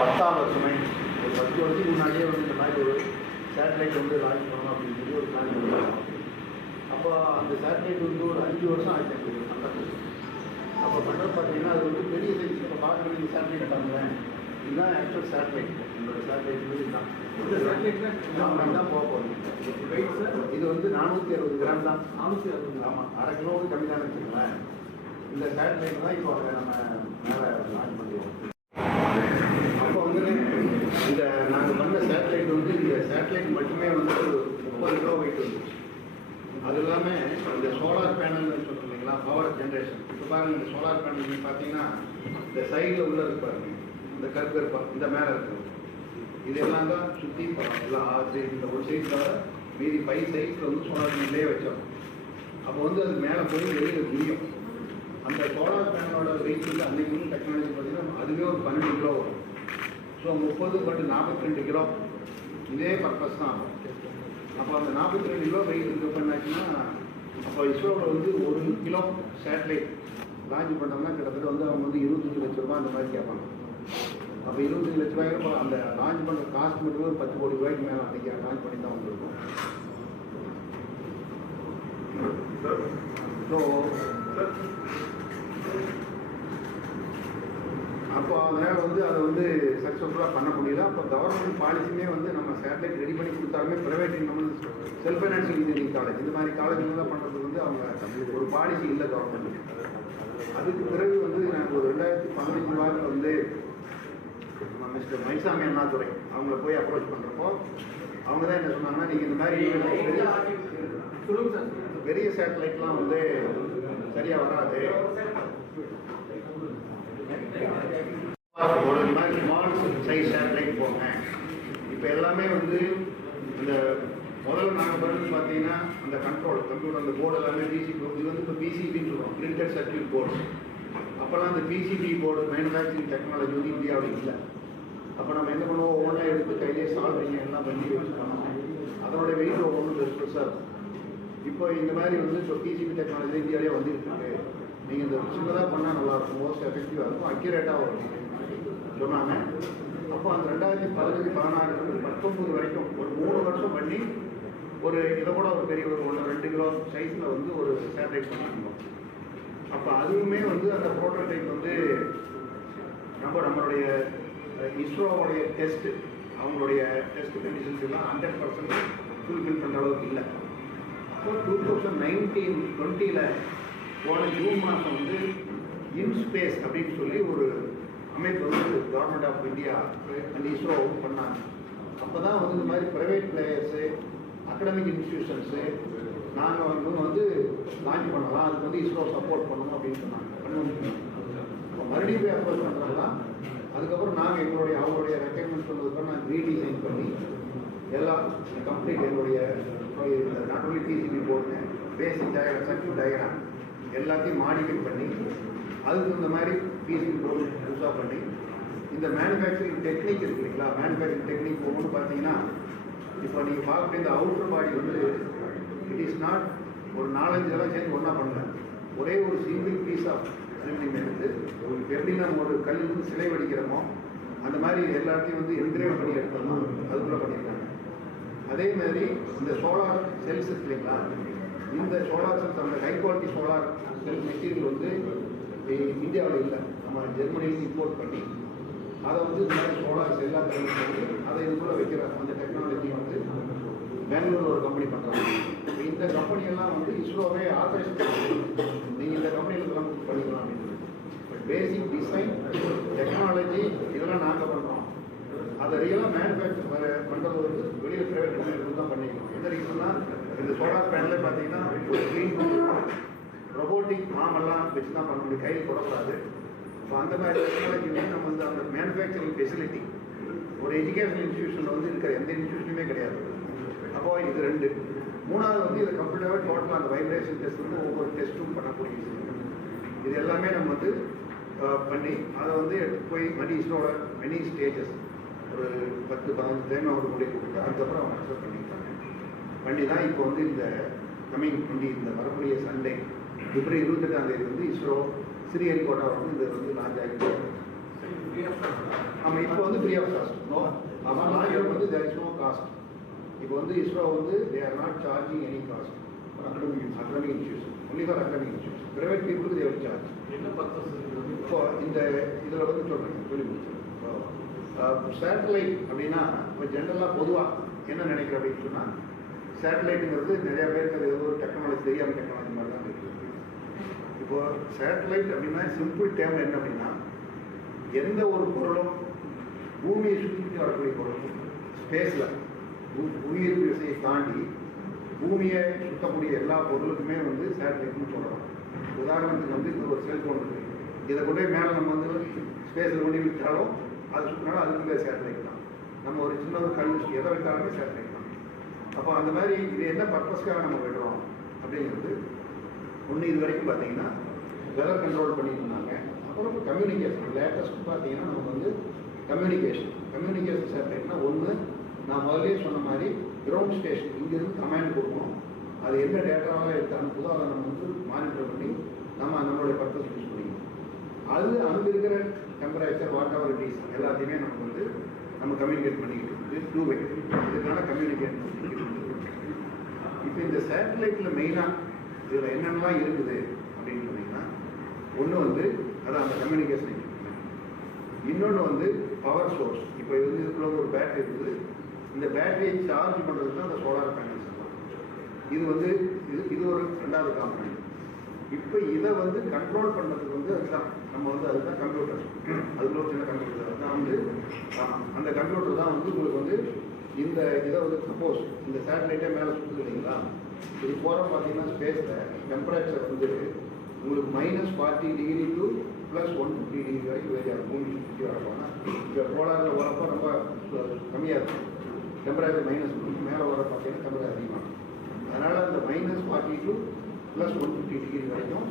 10ஆம் வருஷமே ஒரு 10 வருஷத்துக்கு முன்னாடியே வந்து இந்த மாதிரி ஒரு சேட்டலைட் வந்து லான்ச் பண்ணணும் அப்படின்னு சொல்லி ஒரு பிளான் பண்ணியிருக்கோம். அப்போ அந்த சேட்டலைட் வந்து ஒரு 5 வருஷம் ஆச்சு எங்களுக்கு பண்ணுறது. அப்போ பண்ணுறது பார்த்தீங்கன்னா அது வந்து பெரிய சைஸ். இப்போ பார்க்குறது இந்த சேட்டலைட் பாருங்களேன், இதுதான் ஆக்சுவல் சேட்டலைட். என்னோட சேட்டலைட் வந்து இதுதான். இந்த சேட்டலைட் தான் போக போகுது. இது வந்து 460 கிராம் தான். 460. ஆமாம், அரை கிலோவுக்கு கம்மி தான் வச்சுக்கோங்களேன். இந்த சேட்டலைட் தான் இப்போ நம்ம மேலே லான்ச் பண்ணுவோம். அப்போ வந்து இந்த நாங்கள் பண்ண சேட்டலைட் வந்து இந்த சேட்டலைட் மட்டுமே வந்து ஒரு 30 கிலோ வெயிட் வந்துச்சு. அது இல்லாமல் இந்த சோலார் பேனல்னு சொல்கிறோம் இல்லைங்களா, பவர் ஜென்ரேஷன். இப்போ பாருங்கள், இந்த சோலார் பேனல் நீங்கள் பார்த்தீங்கன்னா இந்த சைடில் உள்ள இருக்கு பாருங்க, இந்த கருப்பு இருப்பா இந்த மேலே இருக்குது. இதெல்லாம் தான் சுற்றி எல்லாம் 6 சைடு, இந்த ஒரு சைடு தவிர மீதி 5 சைட்ஸில் வந்து சோலார் பேனல்லே வச்சோம். அப்போ வந்து அது மேலே போய் வெளியில் முடியும். அந்த சோலார் பேனலோட வெயிட் வந்து அன்றைக்கு வந்து டெக்னாலஜி பார்த்தீங்கன்னா அதுவே ஒரு 12 கிலோ வரும். ஸோ 30 × 42 கிலோ இதே பர்பஸ் தான் ஆகும். அப்போ அந்த 42 கிலோ வெயிட் இருக்க பண்ணாச்சுன்னா அப்போ இஸ்ரோவில் வந்து 1 கிலோ சேட்டலைட் லான்ச் பண்ணோம்னா கிட்டத்தட்ட வந்து அவங்க வந்து 25 லட்ச ரூபா அந்த மாதிரி கேட்பாங்க. அப்போ 25 லட்ச ரூபாய்க்கு அந்த லான்ச் பண்ணுற காஸ்ட் மட்டுமே ஒரு 10 கோடி ரூபாய்க்கு மேலே அன்றைக்கி லான்ச் பண்ணி தான் வந்திருக்கும். ஸோ அப்போ அதனால் வந்து அதை வந்து சக்ஸஸ்ஃபுல்லாக பண்ண முடியல. அப்போ கவர்மெண்ட் பாலிசியுமே வந்து நம்ம சேட்டலைட் ரெடி பண்ணி கொடுத்தாலுமே ப்ரைவேட் நம்ம செல்ஃப் ஃபைனான்சியல் இன்ஜினியரிங் காலேஜ் இந்த மாதிரி காலேஜ்லாம் பண்ணுறதுக்கு வந்து அவங்க ஒரு பாலிசி இல்லை கவர்மெண்ட். அதுக்கு பிறகு வந்து நாங்கள் ஒரு 2015 வாரத்தில் வந்து மிஸ்டர் மயில்சாமி அண்ணாதுரை அவங்கள போய் அப்ரோச் பண்ணுறப்போ அவங்க தான் என்ன சொன்னாங்கன்னா, நீங்கள் இந்த மாதிரி பெரிய சேட்டலைட்லாம் வந்து சரியாக வராது, ஒரு மாதிரி ஸ்மால் சைஸ் சேட்டலைட் போங்க. இப்போ எல்லாமே வந்து இந்த முதல்ல நாங்கள் பண்ணி பார்த்தீங்கன்னா அந்த கம்ப்யூட்டர் அந்த போர்டு எல்லாமே பிசிபி, இது வந்து இப்போ பிசிபின்னு சொல்கிறோம், பிரிண்டட் சர்க்யூட் போர்டு. அப்போல்லாம் அந்த பிசிபி போர்டு மேனுஃபேக்சரிங் டெக்னாலஜி வந்து இந்தியாவில் இல்லை. அப்போ நம்ம என்ன பண்ணுவோம், ஒவ்வொன்றா எடுத்து கையிலே சால்விங்க எல்லாம் பண்ணி வச்சு பண்ணோம். அதோட வெயிட் ஒவ்வொன்றும் பெருசாக இருக்கும். இப்போ இந்த மாதிரி வந்து இப்போ பிசிபி டெக்னாலஜி இந்தியாவிலே வந்துருக்கு. நீங்கள் இந்த சின்னதாக பண்ணால் நல்லாயிருக்கும், மோஸ்ட் எஃபெக்டிவாக இருக்கும், அக்யூரேட்டாக வரும் சொன்னாங்க. அப்போ அந்த 2015, 16, 19 வரைக்கும் ஒரு 3 வருஷம் பண்ணி ஒரு இதை கூட ஒரு பெரிய ஒரு 1-2 கிலோ சைஸில் வந்து ஒரு சேட்டலைட் பண்ணியிருந்தோம். அப்போ அதுவுமே வந்து அந்த ப்ரோட்டோடைப் வந்து நம்மளுடைய இஸ்ரோவுடைய டெஸ்ட்டு, அவங்களுடைய டெஸ்ட் கண்டிஷன்ஸ் எல்லாம் 100% ஃபுல்ஃபில் பண்ணுற அளவுக்கு இல்லை. அப்போ 2019-20 போன ஜூன் மாதம் வந்து இன்ஸ்பேஸ் அப்படின்னு சொல்லி ஒரு அமைப்பு வந்து கவர்மெண்ட் ஆஃப் இந்தியா அந்த இஸ்ரோவும் பண்ணாங்க. அப்போ தான் வந்து இந்த மாதிரி ப்ரைவேட் பிளேயர்ஸு, அகடமிக் இன்ஸ்டிடியூஷன்ஸு நாங்கள் வந்து லான்ச் பண்ணலாம், அதுக்கு வந்து இஸ்ரோ சப்போர்ட் பண்ணணும் அப்படின்னு சொன்னாங்க. பண்ணுவோம். இப்போ மறுபடியும் போய் அப்ரோச் பண்ணுறதுலாம் அதுக்கப்புறம் நாங்கள் அவங்களுடைய ரெக்கமெண்ட் சொன்னதுக்கு நாங்கள் ரீடிசைன் பண்ணி எல்லாம் கம்ப்ளீட் எங்களுடைய not only PCB board, basic diagram, circuit diagram எல்லாத்தையும் மாடிஃபை பண்ணி அதுக்கு இந்த மாதிரி பிசிபி போர்டு புதுசாக பண்ணி இந்த மேனுஃபேக்சரிங் டெக்னிக் இருக்கு இல்லைங்களா, மேனுஃபேக்சரிங் டெக்னிக் ஒவ்வொன்று பார்த்தீங்கன்னா இப்போ நீங்கள் பார்க்கக்கூடிய இந்த அவுட்டர் பாடி வந்து இட் இஸ் நாட் ஒரு 4-5 இதெல்லாம் சேர்ந்து ஒன்றா பண்ணல, ஒரே ஒரு சிங்கிள் பீஸ் ஆஃப் அலுமினியம் எடுத்து எப்படி நம்ம ஒரு கல்லிருந்து சிலை வடிக்கிறோமோ அந்த மாதிரி எல்லாத்தையும் வந்து என்கிரேவ் பண்ணி எடுத்துடலாம், அதுக்குள்ளே பண்ணியிருக்காங்க. அதே மாதிரி இந்த சோலார் செல்ஸ் இருக்கு இல்லைங்களா, இந்த சோலார் செல்ஸ் அந்த high quality solar cell material வந்து இந்தியாவில் இல்லை, நம்ம ஜெர்மனியில் இம்போர்ட் பண்ணி அதை வந்து இந்த மாதிரி சோலார் செல்லாக தயார் பண்ணி அதை இதுக்குள்ளே வைக்கிற அந்த டெக்னாலஜி வந்து பெங்களூரில் ஒரு கம்பெனி பண்ணுறாங்க. இந்த கம்பெனியெல்லாம் வந்து இஸ்ரோவே ஆத்தரைஸ் பண்ணி நீங்கள் இந்த கம்பெனியில் இதெல்லாம் பண்ணிக்கலாம் அப்படின்னு. பட் பேசிக் டிசைன் டெக்னாலஜி இதெல்லாம் நாங்கள் பண்ணுறோம். அதை ரியலாக மேனுஃபேக்சர் பண்ணுறது வந்து வெளியில் ப்ரைவேட் கம்பெனிகளுக்கு தான் பண்ணிக்கணும். எந்த ரீசன்னா இந்த சோலார் பேனலே பார்த்தீங்கன்னா ஒரு க்ளீன் ரொபோட்டிக் மாமெல்லாம் வச்சு தான் பண்ண முடியும், கையில் தொடக்கூடாது. இப்போ அந்த மாதிரி டெக்னாலஜியுமே நம்ம வந்து அந்த மேனுஃபேக்சரிங் ஃபெசிலிட்டி ஒரு எஜுகேஷனல் இன்ஸ்டியூஷனில் வந்து இருக்கிற எந்த இன்ஸ்டியூஷனுமே கிடையாது. அப்போது இது 2. 3வது வந்து இதை கம்ப்ளீட்டாகவே டோட்டலாக அந்த வைப்ரேஷன் டெஸ்ட் வந்து ஒவ்வொரு டெஸ்ட்டும் பண்ணக்கூடிய இது எல்லாமே நம்ம வந்து பண்ணி அதை வந்து எடுத்து போய் இஸ்ரோட மெனி ஸ்டேஜஸ் ஒரு 10-15 டைம் அவருக்கு கொண்டு கொடுத்து அதுக்கப்புறம் அவங்க அக்செப்ட் பண்ணியிருக்காங்க. பண்ணி தான் இப்போ வந்து இந்த கம்மிங் இந்த வரக்கூடிய சண்டே பிப்ரவரி 28ஆம் தேதி வந்து இஸ்ரோ ஸ்ரீஹரிகோட்டா வந்து இதை வந்து லான்ச் ஆகிட்டு ஆமாம், இப்போ வந்து ஃப்ரீ ஆஃப் காஸ்ட். நோ, ஆமாம், லாயர் வந்து தேர் இஸ் நோ காஸ்ட். இப்போ வந்து இஸ்ரோ வந்து they are not charging any cost academic institution, only for academic institution. Private people they will charge. என்ன பர்பஸ்? இப்போ இந்த இதில் வந்து சொல்கிறேன், சொல்லி முடிச்சிடும். சேட்டலைட் அப்படின்னா இப்போ ஜென்ரலாக பொதுவாக என்ன நினைக்கிற அப்படின்னு சொன்னால், சேட்டலைட்டுங்கிறது நிறையா பேருக்கு அது ஏதோ ஒரு டெக்னாலஜி தெரியாமல் டெக்னாலஜி மாதிரி தான் இருக்குது. இப்போது சேட்டலைட் அப்படின்னா சிம்பிள் டேர்ம் என்ன அப்படின்னா, எந்த ஒரு பொருளும் பூமியை சுற்றி வரக்கூடிய பொருளும் ஸ்பேஸில் புவியீர்ப்பு விசையை தாண்டி பூமியை சுற்றக்கூடிய எல்லா பொருளுக்குமே வந்து சேட்டலைட்னு சொல்லலாம். உதாரணத்துக்கு வந்து இது ஒரு செல்ஃபோன் இருக்குது, இதை கொண்டே மேலே நம்ம வந்து ஸ்பேஸில் கொண்டு விற்றாலும் அது சுற்றினாலும் அதுக்குள்ளே சேட்டலைட் தான். நம்ம ஒரு சின்ன ஒரு கல் எதை வைத்தாலுமே சேட்டலைட் தான். அப்போ அந்த மாதிரி இது என்ன பர்பஸ்க்காக நம்ம விடுறோம் அப்படிங்கிறது ஒன்று. இது வரைக்கும் பார்த்தீங்கன்னா வெதர் கண்ட்ரோல் பண்ணிட்டு இருந்தாங்க. அப்புறம் இப்போ கம்யூனிகேஷன் லேட்டஸ்ட் பார்த்தீங்கன்னா நமக்கு வந்து கம்யூனிகேஷன் சேட்டலைட்னா ஒன்று, நான் முதலே சொன்ன மாதிரி கிரவுண்ட் ஸ்டேஷன் இங்கேருந்து கமாண்ட் கொடுக்கணும். அது என்ன டேட்டாவாக எடுத்து அனுப்புதோ அதை நம்ம வந்து மானிட்டர் பண்ணி நம்மளுடைய பர்பஸ் யூஸ் பண்ணிக்கணும். அது அங்கே இருக்கிற temperature what ever it is எல்லாத்தையுமே நமக்கு வந்து நம்ம கம்யூனிகேட் பண்ணிக்கிட்டு இருக்குது. டூ வே இதுக்கான கம்யூனிகேட் பண்ணிக்கிட்டு இருக்குது. இப்போ இந்த சேட்டலைட்டில் மெயினாக இதில் என்னென்னலாம் இருக்குது அப்படின்னு சொன்னீங்கன்னா, ஒன்று வந்து அதான் அந்த கம்யூனிகேஷன் எக்யூப்மெண்ட். இன்னொன்று வந்து பவர் சோர்ஸ். இப்போ இது வந்து இதுக்குள்ள ஒரு பேட்டரி இருக்குது. இந்த பேட்டரியை சார்ஜ் பண்ணுறது தான் அந்த சோலார் பேனல்ஸ் எல்லாம். இது வந்து இது ஒரு ரெண்டாவது காம்பனண்ட். இப்போ இதை வந்து கண்ட்ரோல் பண்ணுறதுக்கு வந்து அதுதான் நம்ம வந்து அதுதான் கம்ப்யூட்டர். அதுக்குள்ள ஒரு சின்ன கம்ப்யூட்டர் தான் வந்து அந்த கம்ப்யூட்டர் தான் வந்து உங்களுக்கு வந்து இந்த இதை வந்து சப்போஸ் இந்த சேட்டலைட்டே மேலே சுற்றுது இல்லைங்களா, இது போகிற பார்த்தீங்கன்னா ஸ்பேஸில் டெம்பரேச்சர் வந்து உங்களுக்கு -40 டிகிரி டு +150 டிகிரி வரைக்கும் வேரி ஆகும். பூமி சுற்றி வரப்போனா இப்போ போலாரில் வரப்போ ரொம்ப கம்மியாக இருக்கும் டெம்பரேச்சர், -1 மேலே வர பார்த்தீங்கன்னா டெம்பரேச்சர் அதிகமாகும். அதனால் அந்த -40 டு +150 டிகிரி வரைக்கும்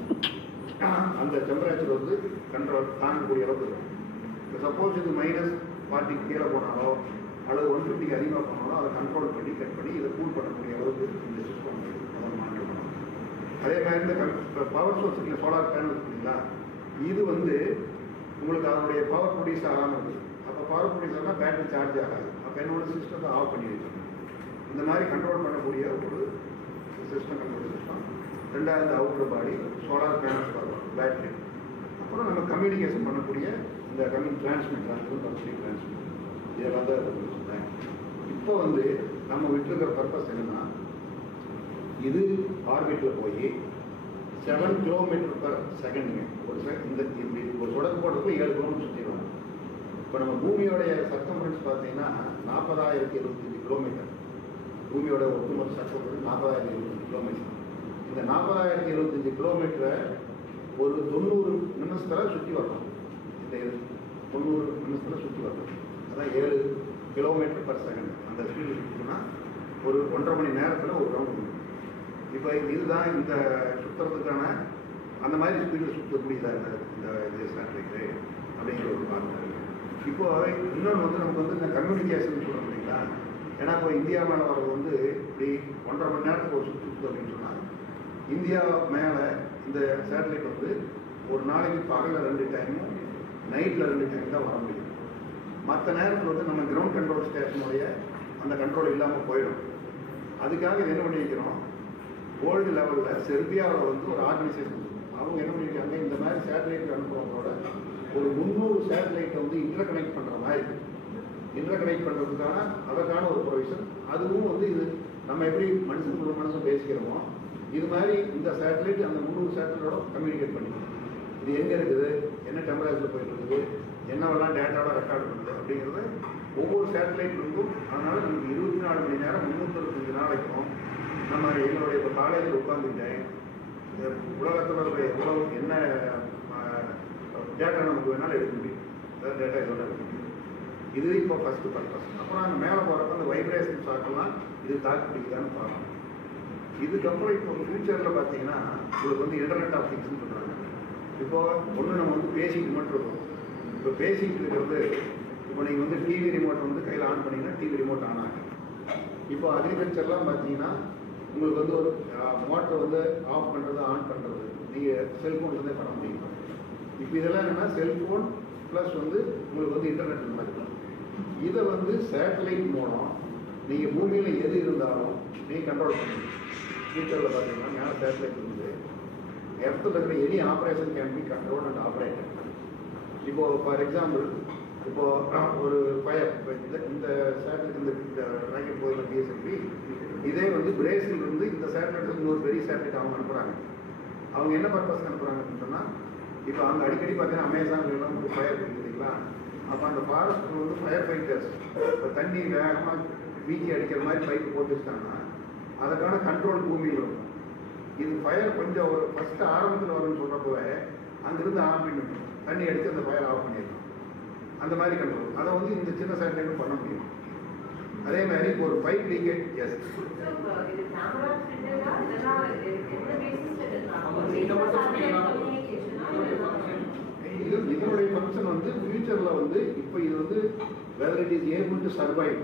அந்த டெம்பரேச்சர் வந்து கண்ட்ரோல் தாங்கக்கூடிய அளவுக்கு இருக்கும். இப்போ சப்போஸ் இது -40 கீழே போனாலோ அல்லது 150 அதிகமாக போனாலோ அதை கண்ட்ரோல் பண்ணி கட் பண்ணி இதை கூல் பண்ணக்கூடிய அளவுக்கு இந்த சிஸ்டம் அதை மாற்றம் பண்ணணும். அதே மாதிரி இந்த பவர் சோர்ஸ் இல்லை, சோலார் பேனல் இருக்குங்களா, இது வந்து உங்களுக்கு அதனுடைய பவர் ப்ரொடியூஸ் ஆகாமல் இருக்குது. அப்போ பவர் ப்ரொடியூஸ் ஆனால் பேட்டரி சார்ஜ் ஆகாது. அப்போ என்னோட சிஸ்டத்தை ஆஃப் பண்ணி வச்சுக்கணும். இந்த மாதிரி கண்ட்ரோல் பண்ணக்கூடிய ஒரு சிஸ்டம் கண்ட்ரோல் சிஸ்டம். ரெண்டாவது அவுட்டர் பாடி சோலார் பேனல்ஸ் வரும், பேட்டரி. அப்புறம் நம்ம கம்யூனிகேஷன் பண்ணக்கூடிய இந்த டிரான்ஸ்மிட் இதெல்லாம் தான் சொன்னேன். இப்போ வந்து நம்ம விட்டுருக்கிற பர்பஸ் என்னென்னா, இது ஆர்பிட்டில் போய் 7 km/s இந்த ஒரு சொடக்கு போடுறதுக்கு 7 கிலோமீட்டர் சுற்றிடுவாங்க. இப்போ நம்ம பூமியோடைய சர்க்கம்ஃபரன்ஸ் பார்த்தீங்கன்னா 40,025 கிலோமீட்டர். பூமியோட ஒட்டுமொத்த சர்க்கம்ஃபரன்ஸ் 40,025 கிலோமீட்டர். இந்த 40,025 கிலோமீட்டரை ஒரு 90 நிமிஷத்தில் சுற்றி வரணும். இந்த 90 நிமிஷத்தில் சுற்றி வரணும். அதான் 7 km/s. அந்த ஸ்பீடு சுற்றினா ஒரு 1.5 மணி நேரத்தில் ஒரு ரவுண்ட். இப்போ இதுதான் இந்த சுற்றுறதுக்கான அந்த மாதிரி ஸ்பீடில் சுற்றக்கூடியதாக இந்த இது சேட்டலைட்டு அப்படிங்கிற ஒரு பார்த்து. இப்போ இன்னொன்று வந்து நமக்கு வந்து இந்த கம்யூனிகேஷன் சொல்ல முடியுங்களா, ஏன்னா இப்போ இந்தியா மேலே வர்றது வந்து இப்படி 1.5 மணி நேரத்துக்கு ஒரு சுற்று அப்படின்னு சொன்னால், இந்தியா மேலே இந்த சேட்டலைட் வந்து ஒரு நாளைக்கு பகலில் 2 டைமும் நைட்டில் 2 டைம் தான் வர முடியும். மற்ற நேரத்தில் வந்து நம்ம கிரவுண்ட் கண்ட்ரோல் ஸ்டேஷனுடைய அந்த கண்ட்ரோல் இல்லாமல் போயிடும். அதுக்காக என்ன பண்ணி வைக்கிறோம், வேர்ல்டு லெவலில் செர்பியாவில் வந்து ஒரு ஆர்கனைசேஷன் அவங்க என்ன பண்ணியிருக்காங்க, இந்த மாதிரி சேட்டலைட் அனுப்புறவங்களோட ஒரு 300 சேட்டலைட்டை வந்து இன்டர்கனெக்ட் பண்ணுற மாதிரி இன்டர்கனெக்ட் பண்ணுறதுக்கான அதற்கான ஒரு ப்ரொவிஷன். அதுவும் வந்து இது நம்ம எப்படி மனுஷன் பேசிக்கிறோமோ இது மாதிரி இந்த சேட்டலைட் அந்த 300 சேட்டலைட்டோட கம்யூனிகேட் பண்ணிக்கணும். இது எங்கே இருக்குது, என்ன டெம்பரேச்சரில் போயிட்டு இருக்குது, என்னவெல்லாம் டேட்டாவோட ரெக்கார்ட் பண்ணுது அப்படிங்கிறது ஒவ்வொரு சேட்டலைட் இருக்கும். அதனால் நமக்கு 24 மணி நேரம் 365 நாளைக்கும் நம்ம எங்களுடைய இப்போ காலேஜில் உட்காந்துட்டேன் உலகத்தில் எவ்வளவு என்ன டேட்டா நமக்கு வேணாலும் எடுக்க முடியும். அதாவது டேட்டா இதோட எடுக்க முடியும். இது இப்போ ஃபஸ்ட்டு பர்பஸ். அப்புறம் அந்த மேலே போகிறப்ப அந்த வைப்ரேஷன் ஷாக்கெல்லாம் இது தாக்கு பிடிக்குதான்னு பார்க்கணும். இதுக்கப்புறம் இப்போ ஃபியூச்சரில் பார்த்தீங்கன்னா உங்களுக்கு வந்து இன்டர்நெட் ஆஃப் திங்ஸ்ன்னு சொல்கிறாங்க. இப்போது ஒன்று நம்ம வந்து பேசிட்டு மட்டும் இருக்கோம். இப்போ பேசிக்கிட்டு இருக்கிறது இப்போ நீங்கள் வந்து டிவி ரிமோட் வந்து கையில் ஆன் பண்ணிங்கன்னா டிவி ரிமோட் ஆன் ஆகும். இப்போ அக்ரிகல்ச்சர்லாம் பார்த்தீங்கன்னா உங்களுக்கு வந்து ஒரு மோட்டர் வந்து ஆஃப் பண்ணுறது ஆன் பண்ணுறது நீங்கள் செல்ஃபோன்லேருந்தே பண்ண முடியும். இப்போ இதெல்லாம் என்னென்னா செல்ஃபோன் ப்ளஸ் வந்து உங்களுக்கு வந்து இன்டர்நெட் மாதிரி. இதை வந்து சேட்டலைட் மூலம் நீங்கள் பூமியில் எது இருந்தாலும் நீங்கள் கண்ட்ரோல் பண்ணுவீங்க. ஃபியூச்சரில் பார்த்தீங்கன்னா மேலே சேட்டலைட் வந்து எர்த்தில் இருக்கிற any operation can be control and operated. இப்போது ஃபார் எக்ஸாம்பிள் இப்போது ஒரு ஃபயர் இந்த சேட்டலைட் இந்த ராக்கெட் போகிற பிஎஸ்எல்வி இதே வந்து பிரேசில் வந்து இந்த சேட்டலைட் இன்னொரு பெரிய சேட்டலைட் அவங்க அனுப்புகிறாங்க. அவங்க என்ன பர்பஸ் அனுப்புகிறாங்கன்னு சொன்னால் இப்போ அங்கே அடிக்கடி பார்த்தீங்கன்னா அமேசான்லாம் வந்து ஃபயர் இருக்குதுங்களா, அப்போ அந்த ஃபாரஸ்ட்டில் வந்து ஃபயர் ஃபைட்டர்ஸ் இப்போ தண்ணி வேகமாக வீச்சி அடிக்கிற மாதிரி பைப்பு போட்டு வச்சிட்டாங்கன்னா அதுக்கான கண்ட்ரோல் பூமியில் இருக்கும். இது ஃபயர் கொஞ்சம் ஒரு ஃபஸ்ட்டு ஆரம்பத்தில் வரும்னு சொல்கிறப்பவே அங்கேருந்து ஆஃப் பண்ணிடணும், தண்ணி அடித்து அந்த ஃபயர் ஆஃப் பண்ணிடணும். அந்த மாதிரி கண்ட்ரோல் அதை வந்து இந்த சின்ன சேட்டலைட்டும் பண்ண முடியும். அதே மாதிரி இப்போ ஒரு பைப் லீக்கேஜ் எஸ் இதனுடைய ஃபங்க்ஷன் வந்து ஃபியூச்சரில் வந்து இப்போ இது வந்து whether it is able to survive,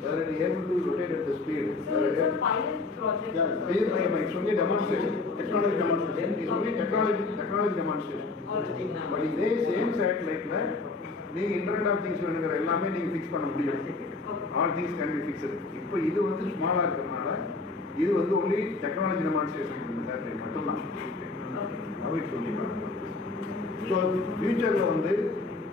whether it is able to rotate at the speed. So it's a pilot project. Yeah, it's only demonstration, technology demonstration. It's only technology demonstration. But இதே same சேட்டலைட்ல நீங்க internet of things வேணுங்கிற எல்லாமே நீங்க fix பண்ண முடியும். All things can be fixed. இப்போ இது வந்து ஸ்மாலாக இருக்கிறதுனால இது வந்து ஒன்லி டெக்னாலஜி டெமான்ஸ்ட்ரேஷன் இந்த சேட்டலைட் மட்டும்தான். அவைட் சொல்லி ஸோ ஃபியூச்சரில் வந்து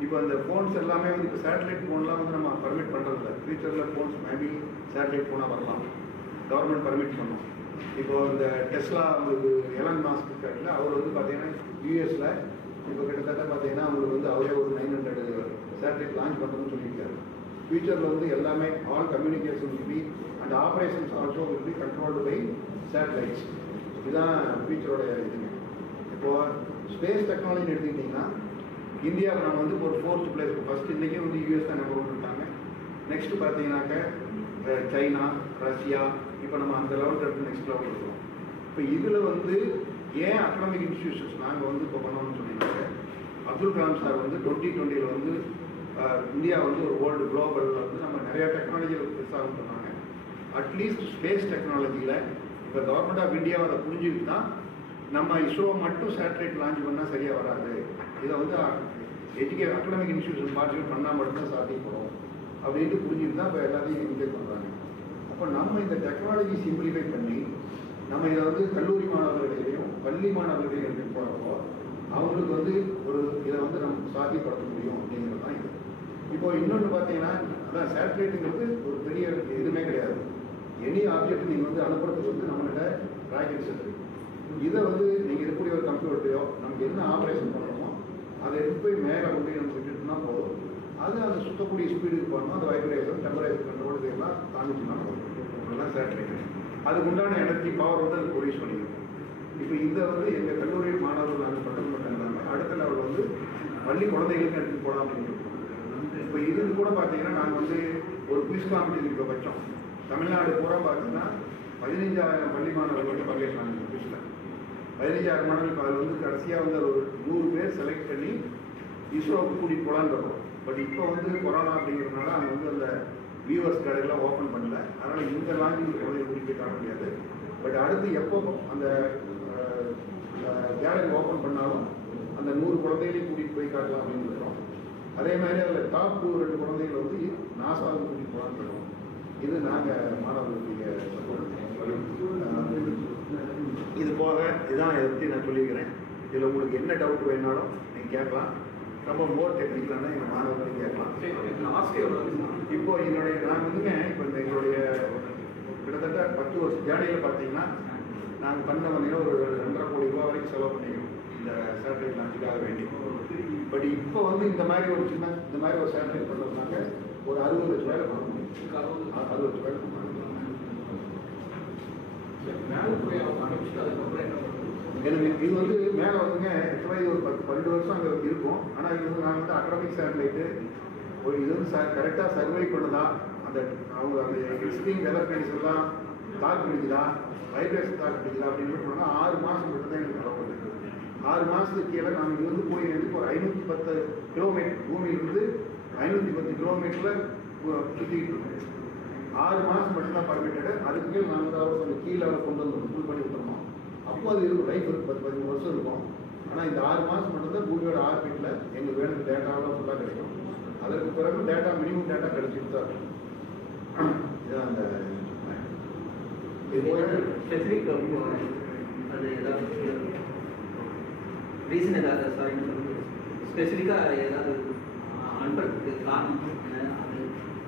இப்போ அந்த ஃபோன்ஸ் எல்லாமே வந்து இப்போ சேட்டலைட் ஃபோன்லாம் வந்து நம்ம பர்மிட் பண்ணுறதில்ல. ஃபியூச்சரில் ஃபோன்ஸ் மேபி சேட்டலைட் ஃபோனாக வரலாம், கவர்மெண்ட் பர்மிட் பண்ணும். இப்போது இந்த டெஸ்லா உங்களுக்கு எலான் மாஸ்க் இருக்காருல்ல, அவர் வந்து பார்த்தீங்கன்னா யூஎஸில் இப்போ கிட்டத்தட்ட பார்த்தீங்கன்னா அவங்களுக்கு வந்து அவரே ஒரு 900 சேட்டலைட் லான்ச் பண்ணுறதுன்னு சொல்லியிருக்காரு. ஃபியூச்சரில் வந்து எல்லாமே all communication will be and operations also will be controlled by satellites. இதுதான் ஃபியூச்சரோட இதுங்க. இப்போது ஸ்பேஸ் டெக்னாலஜி எடுத்துக்கிட்டிங்கன்னா இந்தியாவில் நம்ம வந்து ஒரு 4th பிளேஸ். ஃபஸ்ட்டு இன்றைக்கே வந்து யூஎஸ் தான் நம்பர் 1 இருக்காங்க. நெக்ஸ்ட்டு பார்த்தீங்கன்னாக்க சைனா, ரஷ்யா, இப்போ நம்ம அந்த லெவலில் எடுத்து நெக்ஸ்ட் லெவலில் இருக்கிறோம். இப்போ இதில் வந்து ஏன் அகாடமிக் இன்ஸ்டிடியூஷன்ஸ் நாங்கள் வந்து இப்போ பண்ணோம்னு சொன்னீங்க, அப்துல் கலாம் சார் வந்து 2020 வந்து இந்தியா வந்து ஒரு வேர்ல்டு குளோபலில் வந்து நம்ம நிறையா டெக்னாலஜியில் பெருசாகும் சொன்னாங்க. அட்லீஸ்ட் ஸ்பேஸ் டெக்னாலஜியில் இப்போ கவர்மெண்ட் ஆஃப் இந்தியாவை அதை புரிஞ்சுக்கிட்டு தான் நம்ம இஸ்ரோ மட்டும் சேட்டலைட் லான்ச் பண்ணால் சரியாக வராது, இதை வந்து அகாடமிக் இன்ஸ்டியூஷன் பார்ட்டிசிபேட் பண்ணால் மட்டும்தான் சாத்தியப்படும் அப்படின்ட்டு புரிஞ்சுட்டு தான் இப்போ எல்லாத்தையும் இன்வைட் பண்ணுறாங்க. அப்போ நம்ம இந்த டெக்னாலஜி சிம்பிளிஃபை பண்ணி நம்ம இதை வந்து கல்லூரி மாணவர்களிடையும் பள்ளி மாணவர்களிடையும் போகிறப்போ அவங்களுக்கு வந்து ஒரு இதை வந்து நம்ம சாத்தியப்படுத்த முடியும் அப்படிங்கிறது தான் இது. இப்போது இன்னொன்று பார்த்தீங்கன்னா அதான் சேட்டலைட்டுங்கிறது ஒரு பெரிய எதுவுமே கிடையாது. எனி ஆப்ஜெக்ட் நீங்கள் வந்து அனுப்புறதுக்கு வந்து நம்மளோட ராக்கெட்ஸ் இருக்குது. இதை வந்து நீங்கள் இருக்கக்கூடிய ஒரு கம்ப்யூட்டரையோ நமக்கு என்ன ஆப்ரேஷன் பண்ணணுமோ அதை எடுத்து போய் மேலே கொண்டு போய் நம்ம விட்டுட்டுனா போதும். அது அந்த சுத்தக்கூடிய ஸ்பீடுக்கு போகணும், அந்த வைப்ரேஷன் டெம்பரேச்சர் கண்ட்ரோல் இதெல்லாம் தாங்கிச்சுன்னா போதும். அதெல்லாம் சேட்டலைட் அதுக்கு உண்டான எனர்ஜி பவர் வந்து அது ப்ரொடியூஸ் பண்ணிக்கணும். இப்போ இதை வந்து எங்கள் கல்லூரி மாணவர்கள் நாங்கள் பண்ணுறது மட்டும் அடுத்த லெவல் வந்து பள்ளி குழந்தைகளுக்கு எடுத்துகிட்டு போகலாம் அப்படின்னு இருக்கோம். இப்போ இதுக்கு கூட பார்த்தீங்கன்னா நாங்கள் வந்து ஒரு குவிஸ் காம்படிஷன் இப்போ வச்சோம். தமிழ்நாடு பூரா பார்த்தீங்கன்னா 15,000 பள்ளி மாணவர்கள் வந்து பங்கேற்றாங்க. இந்த குவிஸில் 15,000 மாணவர்களுக்கு அதில் வந்து கடைசியாக வந்து ஒரு 100 பேர் செலக்ட் பண்ணி இஸ்ரோவுக்கு கூட்டிகிட்டு போகலான்னு இருக்கோம். பட் இப்போ வந்து கொரோனா அப்படிங்கிறதுனால அவங்க வந்து அந்த வியூவர்ஸ் கடையெல்லாம் ஓப்பன் பண்ணல. அதனால் இந்த லான்ச்சிங் குழந்தைய கூட்டிகிட்டு போய் காட்ட முடியாது. பட் அடுத்து எப்போ அந்த கேலரி ஓப்பன் பண்ணாலும் அந்த 100 குழந்தைகளையும் கூட்டிகிட்டு போய் காட்டலாம் அப்படின்னு இருக்கிறோம். அதே மாதிரி அதில் டாப் 2 குழந்தைகள் வந்து நாசாவுக்கு கூட்டிகிட்டு போகலான்னு இருக்கோம். இது நாங்கள் மாணவர்களுடைய சப்போர்ட். இது போக இதுதான் இதை பற்றி நான் சொல்லியிருக்கிறேன். இதில் உங்களுக்கு என்ன டவுட் வேணாலும் நீங்கள் கேட்கலாம். ரொம்ப மோர் டெக்னிக்கலான எங்கள் மாணவர்களையும் கேட்கலாம். இப்போ என்னுடைய நான் வந்துங்க இப்போ இந்த எங்களுடைய கிட்டத்தட்ட 10 வருஷம் ஜேர்னியில் பார்த்தீங்கன்னா நாங்கள் பண்ண வந்தீங்கன்னா ஒரு 2.5 கோடி ரூபா வரைக்கும் செலவு பண்ணிக்கணும் இந்த சேட்டலைட் லான்ச்சுக்காக வேண்டி. பட் இப்போ வந்து இந்த மாதிரி ஒரு சின்ன இந்த மாதிரி ஒரு சேட்டலைட் பண்ணுறதுனாக்க ஒரு 60 லட்ச ரூபாயில் பண்ண முடியும். 60 லட்ச ரூபாயில் பண்ண முடியும். எனக்கு இது வந்து மேலே வந்துங்க ஆக்சுவலாக இது ஒரு 12 வருஷம் அங்கே இருக்கும். ஆனால் இது வந்து நாங்கள் வந்து அகாடமிக் சேட்டலைட்டு ஒரு இது வந்து கரெக்டாக சர்வை பண்ணுதா, அந்த அவங்க அந்த எக்ஸ்ட்ரீம் வெதர் கண்டிஷன்லாம் தாக்கு பிடிக்குதா, வைப்ரேஷன் தாக்கு பிடிக்குதா அப்படின்னு சொன்னால் 6 மாதம் மட்டும் தான் எங்களுக்கு தேவைப்படுது. 6 மாதத்துக்கு கீழே நாங்கள் இது வந்து போய் வந்து ஒரு 510 கிலோமீட்டர் பூமியிலிருந்து 510 கிலோமீட்டரில் சுற்றிக்கிட்டு இருக்கோம். 6 மாதம் மட்டும்தான் பர்மிட்டடு. அதுக்கு மேல் நாங்கள் அந்த கீழே கொண்டு வந்துடணும், ஃபுல் பண்ணி விட்டுறணும். அப்போ அது இருக்கும் லைஃப் இருக்குது, 10-15 வருஷம் இருக்கும். ஆனால் இந்த 6 மாதம் மட்டும்தான் பூமியோட ஆர்பிட்டில் எங்களுக்கு வேணும் டேட்டாவெல்லாம் ஃபுல்லாக கிடைக்கும். அதற்கு பிறகு டேட்டா மினிமம் டேட்டா கிடைச்சிட்டு தான் இருக்கும். இதுதான் அந்த ஸ்பெசிஃபிக் அது ஏதாவது ரீசன் ஏதாவது சாரி ஸ்பெசிஃபிக்காக ஏதாவது அனுப்புறதுக்கு காரணம் அது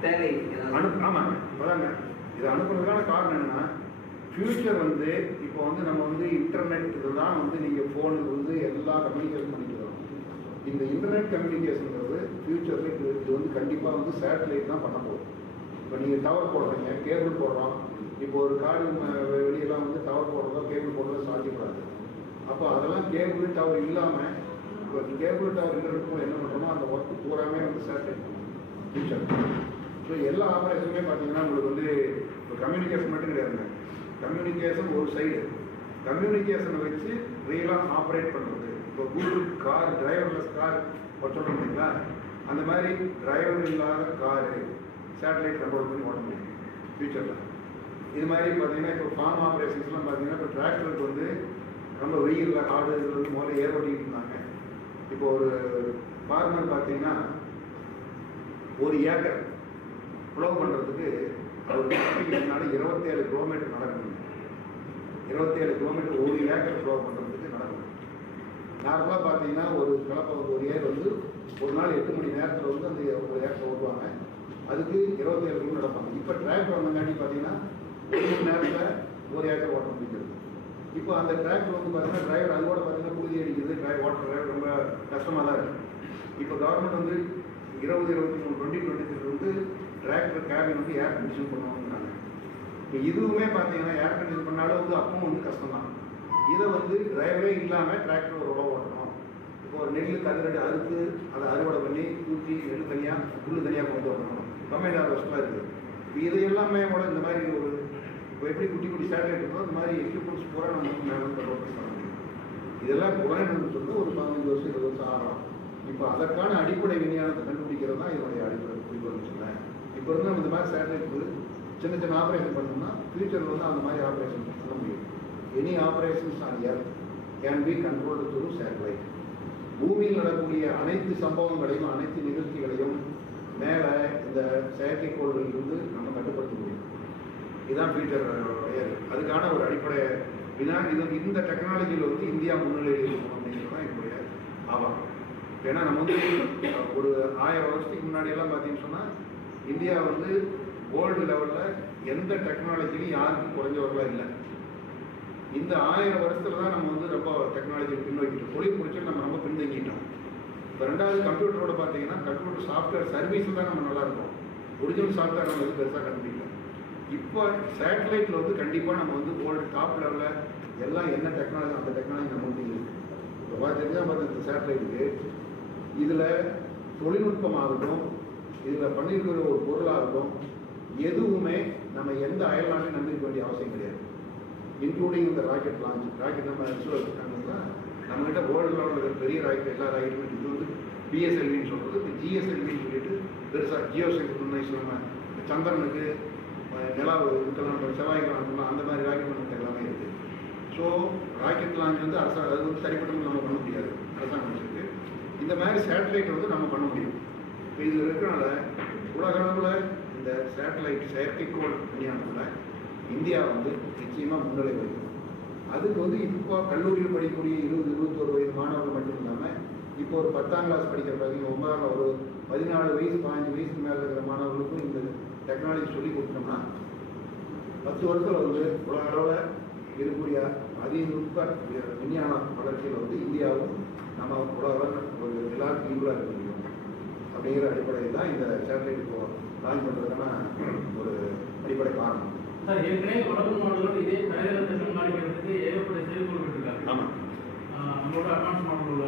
தேவை ஏதாவது ஆமாங்க அதாங்க இதை அனுப்புறதுக்கான காரணம் என்னென்னா ஃப்யூச்சர் வந்து இப்போ வந்து நம்ம வந்து இன்டர்நெட் இதுதான் வந்து நீங்கள் ஃபோனுக்கு வந்து எல்லா கம்யூனிகேஷன் பண்ணிக்கிறோம். இந்த இன்டர்நெட் கம்யூனிகேஷனுங்கிறது ஃப்யூச்சரில் இது வந்து கண்டிப்பாக வந்து சேட்டலைட் தான் பண்ண போகும். இப்போ நீங்கள் டவர் போடுறீங்க, கேபிள் போடுறோம். இப்போ ஒரு காடு வெளியெல்லாம் வந்து டவர் போடுறதோ கேபிள் போடுறதோ சாத்தியப்படாது. அப்போ அதெல்லாம் கேபிள் டவர் இல்லாமல் இப்போ கேபிள் டவர் இருக்கிறதுக்கும் என்ன பண்ணுறோமோ அந்த ஒர்க்கு பூராமே வந்து சேட்டலைட் ஃபியூச்சர். ஸோ எல்லா ஆப்ரேஷனுமே பார்த்தீங்கன்னா உங்களுக்கு வந்து இப்போ கம்யூனிகேஷன் மட்டும் கிடையாதுங்க. கம்யூனிகேஷன் ஒரு சைடு, கம்யூனிகேஷனை வச்சு ரியலாக ஆப்ரேட் பண்ணுறது. இப்போ கூகுள் கார் டிரைவர்லெஸ் கார் சொல்கிறோம் இல்லைங்களா, அந்த மாதிரி டிரைவர் இல்லாத காரு சேட்டலைட் கண்ட்ரோல் பண்ணி ஓட்ட முடியும் ஃபியூச்சரில். இது மாதிரி பார்த்தீங்கன்னா இப்போ ஃபார்ம் ஆப்ரேஷன்ஸ்லாம் பார்த்தீங்கன்னா இப்போ டிராக்டருக்கு வந்து ரொம்ப வெயிலில் ஆடு இது வந்து முதல்ல ஏர் ஓட்டிகிட்டு இருந்தாங்க. இப்போ ஒரு ஃபார்மர் பார்த்தீங்கன்னா ஒரு ஏக்கர் உழவு பண்ணுறதுக்கு அவர் முன்னாடி 27 கிலோமீட்டர் நடக்கணும். 27 கிலோமீட்டர் ஒரு ஏக்கர் உழவு பண்ணுறதுக்கு நடக்கணும். நார்மலாக பார்த்தீங்கன்னா ஒரு கலப்பை ஒரு ஏர் வந்து ஒரு நாள் 8 மணி நேரத்தில் வந்து அந்த ஒரு ஏக்கரை ஓட்டுவாங்க. அதுக்கு 27 கிலோமீட்டர் நடப்பாங்க. இப்போ டிராக்டர் வந்தங்காட்டி பார்த்தீங்கன்னா 1 மணி நேரத்தில் ஒரு ஏக்கர் ஓட்ட முடிக்கிறது. இப்போ அந்த டிராக்டர் வந்து பார்த்தீங்கன்னா டிரைவர் அதோட பார்த்தீங்கன்னா புழுதி அடிக்கிறது, டிரைவர் ரொம்ப கஷ்டமாக தான் இருக்குது. இப்போ கவர்மெண்ட் வந்து 2023 2023 வந்து டிராக்டர் கேபின் வந்து ஏர் கண்டிஷன் பண்ணுவாங்கிறாங்க. இப்போ இதுவுமே பார்த்தீங்கன்னா ஏர் கண்டிஷன் பண்ணாலும் வந்து அப்பவும் வந்து கஷ்டம் தான். இதை வந்து டிரைவரே இல்லாமல் டிராக்டர் ஒரு உழவு ஓட்டணும். இப்போ ஒரு நெல் கதிரடி அறுத்து அதை அறுவடை பண்ணி தூக்கி நெல் தனியாக புல் தனியாக கொண்டு வரணும். கம்பெனி வருஷமாக இருக்குது. இப்போ இது எல்லாமே கூட இந்த மாதிரி ஒரு இப்போ எப்படி குட்டி குட்டி சேட்டலைட் இருக்கோ அந்த மாதிரி எக்யூப்மெண்ட்ஸ் பூரா நம்ம வந்து மேலே கண்ட்ரோல் பண்ண முடியும். இதெல்லாம் குறைன்னு சொல்லி ஒரு 15 வருஷம் 20 வருஷம் ஆகலாம். இப்போ அதற்கான அடிப்படை விஞ்ஞானத்தை கண்டுபிடிக்கிறது தான் இதனுடைய அடிப்படை குறிக்கோள்னு சொன்னேன். இப்போ வந்து நம்ம இந்த மாதிரி சேட்டலைட் சின்ன சின்ன ஆப்ரேஷன் பண்ணோம்னா ஃபியூச்சரில் வந்து அந்த மாதிரி ஆப்ரேஷன் பண்ண முடியும். Any operations on earth can be controlled through satellite. பூமியில் நடக்கக்கூடிய அனைத்து சம்பவங்களையும் அனைத்து நிகழ்ச்சிகளையும் மேலே இந்த செயற்கைக்கோள்களில் இருந்து நம்ம கட்டுப்படுத்த முடியும். இதுதான் ஃபியூச்சர். அதுக்கான ஒரு அடிப்படை இந்த டெக்னாலஜியில் வந்து இந்தியா முன்னிலையில் இருக்கணும் அப்படிங்கிறது தான் என்னுடைய ஆபம். ஏன்னா நம்ம வந்து ஒரு 1000 வருஷத்துக்கு முன்னாடியெல்லாம் பார்த்தீங்கன்னு சொன்னால் இந்தியா வந்து வேர்ல்டு லெவலில் எந்த டெக்னாலஜிலையும் யாருக்கும் குறைஞ்சவர்களாக இல்லை. இந்த 1000 வருஷத்துல தான் நம்ம வந்து ரொம்ப டெக்னாலஜி பின்னோக்கிட்டோம். தொழில் முடிச்சு நம்ம ரொம்ப பின்தங்கிட்டோம். இப்போ 2வது கம்ப்யூட்டரோட பார்த்தீங்கன்னா கம்ப்யூட்டர் சாஃப்ட்வேர் சர்வீஸில் தான் நம்ம நல்லா இருக்கோம். ஒரிஜினல் சாஃப்ட்வேர் நம்ம வந்து பெருசாக கண்டுபிடிக்கல. இப்போ சேட்டலைட்டில் வந்து கண்டிப்பாக நம்ம வந்து வேர்ல்டு டாப் லெவலில் எல்லாம் என்ன டெக்னாலஜி அந்த டெக்னாலஜி நம்ம வந்து இருக்குது. இப்போ பார்த்தீங்கன்னா இந்த சேட்டலைட்டுக்கு இதில் தொழில்நுட்பமாகட்டும் இதில் பண்ணியிருக்கிற ஒரு பொருளாகட்டும் எதுவுமே நம்ம எந்த அயல்நாட்டையும் நம்பிக்க வேண்டிய அவசியம் கிடையாது. இன்க்ளூடிங் இந்த ராக்கெட் லான்ச். ராக்கெட் நம்ம வச்சுருக்காங்கன்னா நம்மகிட்ட வேர்ல்டு லெவலில் இருக்கிற பெரிய ராக்கெட் எல்லா ராக்கெட்டுமே இது வந்து பிஎஸ்எல்வின்னு சொல்கிறது. இந்த ஜிஎஸ்எல்வின்னு சொல்லிட்டு பெருசாக ஜியோ சிங்க்ரனைஸ் நம்ம சந்திரனுக்கு நிலாவு இதுக்கெல்லாம் செவ்வாய்க்கெல்லாம் அனுப்பலாம். அந்த மாதிரி ராக்கெட் நமக்கு எல்லாமே இருக்குது. ஸோ ராக்கெட் லான்ச் வந்து அரசாங்கம் அது வந்து சரிப்பட்ட நம்ம பண்ண முடியாது. அரசாங்கம் வச்சுருக்கு. இந்த மாதிரி சேட்டலைட் வந்து நம்ம பண்ண முடியும். இப்போ இது இருக்கிறனால உலக அளவில் இந்த சேட்டலைட் செயற்கைக்கோள் விஞ்ஞானத்தில் இந்தியா வந்து நிச்சயமாக முன்னிலை வகிக்கும். அதுக்கு வந்து இப்போ கல்லூரியில் படிக்கக்கூடிய 20-21 வயது மாணவர்கள் மட்டும் இல்லாமல் இப்போ ஒரு 10ஆம் கிளாஸ் படிக்கிற பார்த்தீங்கன்னா 9ஆம் ஒரு 14 வயசு 15 வயசுக்கு மேலே இருக்கிற மாணவர்களுக்கும் இந்த டெக்னாலஜி சொல்லி கொடுத்தோம்னா 10 வருஷத்தில் வந்து உலக அளவில் இருக்கக்கூடிய அதிநுட்ப விஞ்ஞான வளர்ச்சியில் வந்து இந்தியாவும் நம்ம உலக ஒரு எல்லாருக்கும் ஈக்குவலாக இருக்க முடியும். அப்படிங்கிற அடிப்படையில் தான் இந்த சேட்டலைட் இப்போ லான்ச் பண்ணுறதுக்கான ஒரு அடிப்படை காரணம். சார், ஏற்கனவே வளரும் நாடுகள் இதே தரைதளத்தை கண்காணிக்கிறதுக்கு ஏகப்பட்ட செயல்கொள் இருக்காங்க. ஆமாம், நம்மளோட அட்வான்ஸ் மாடல் உள்ள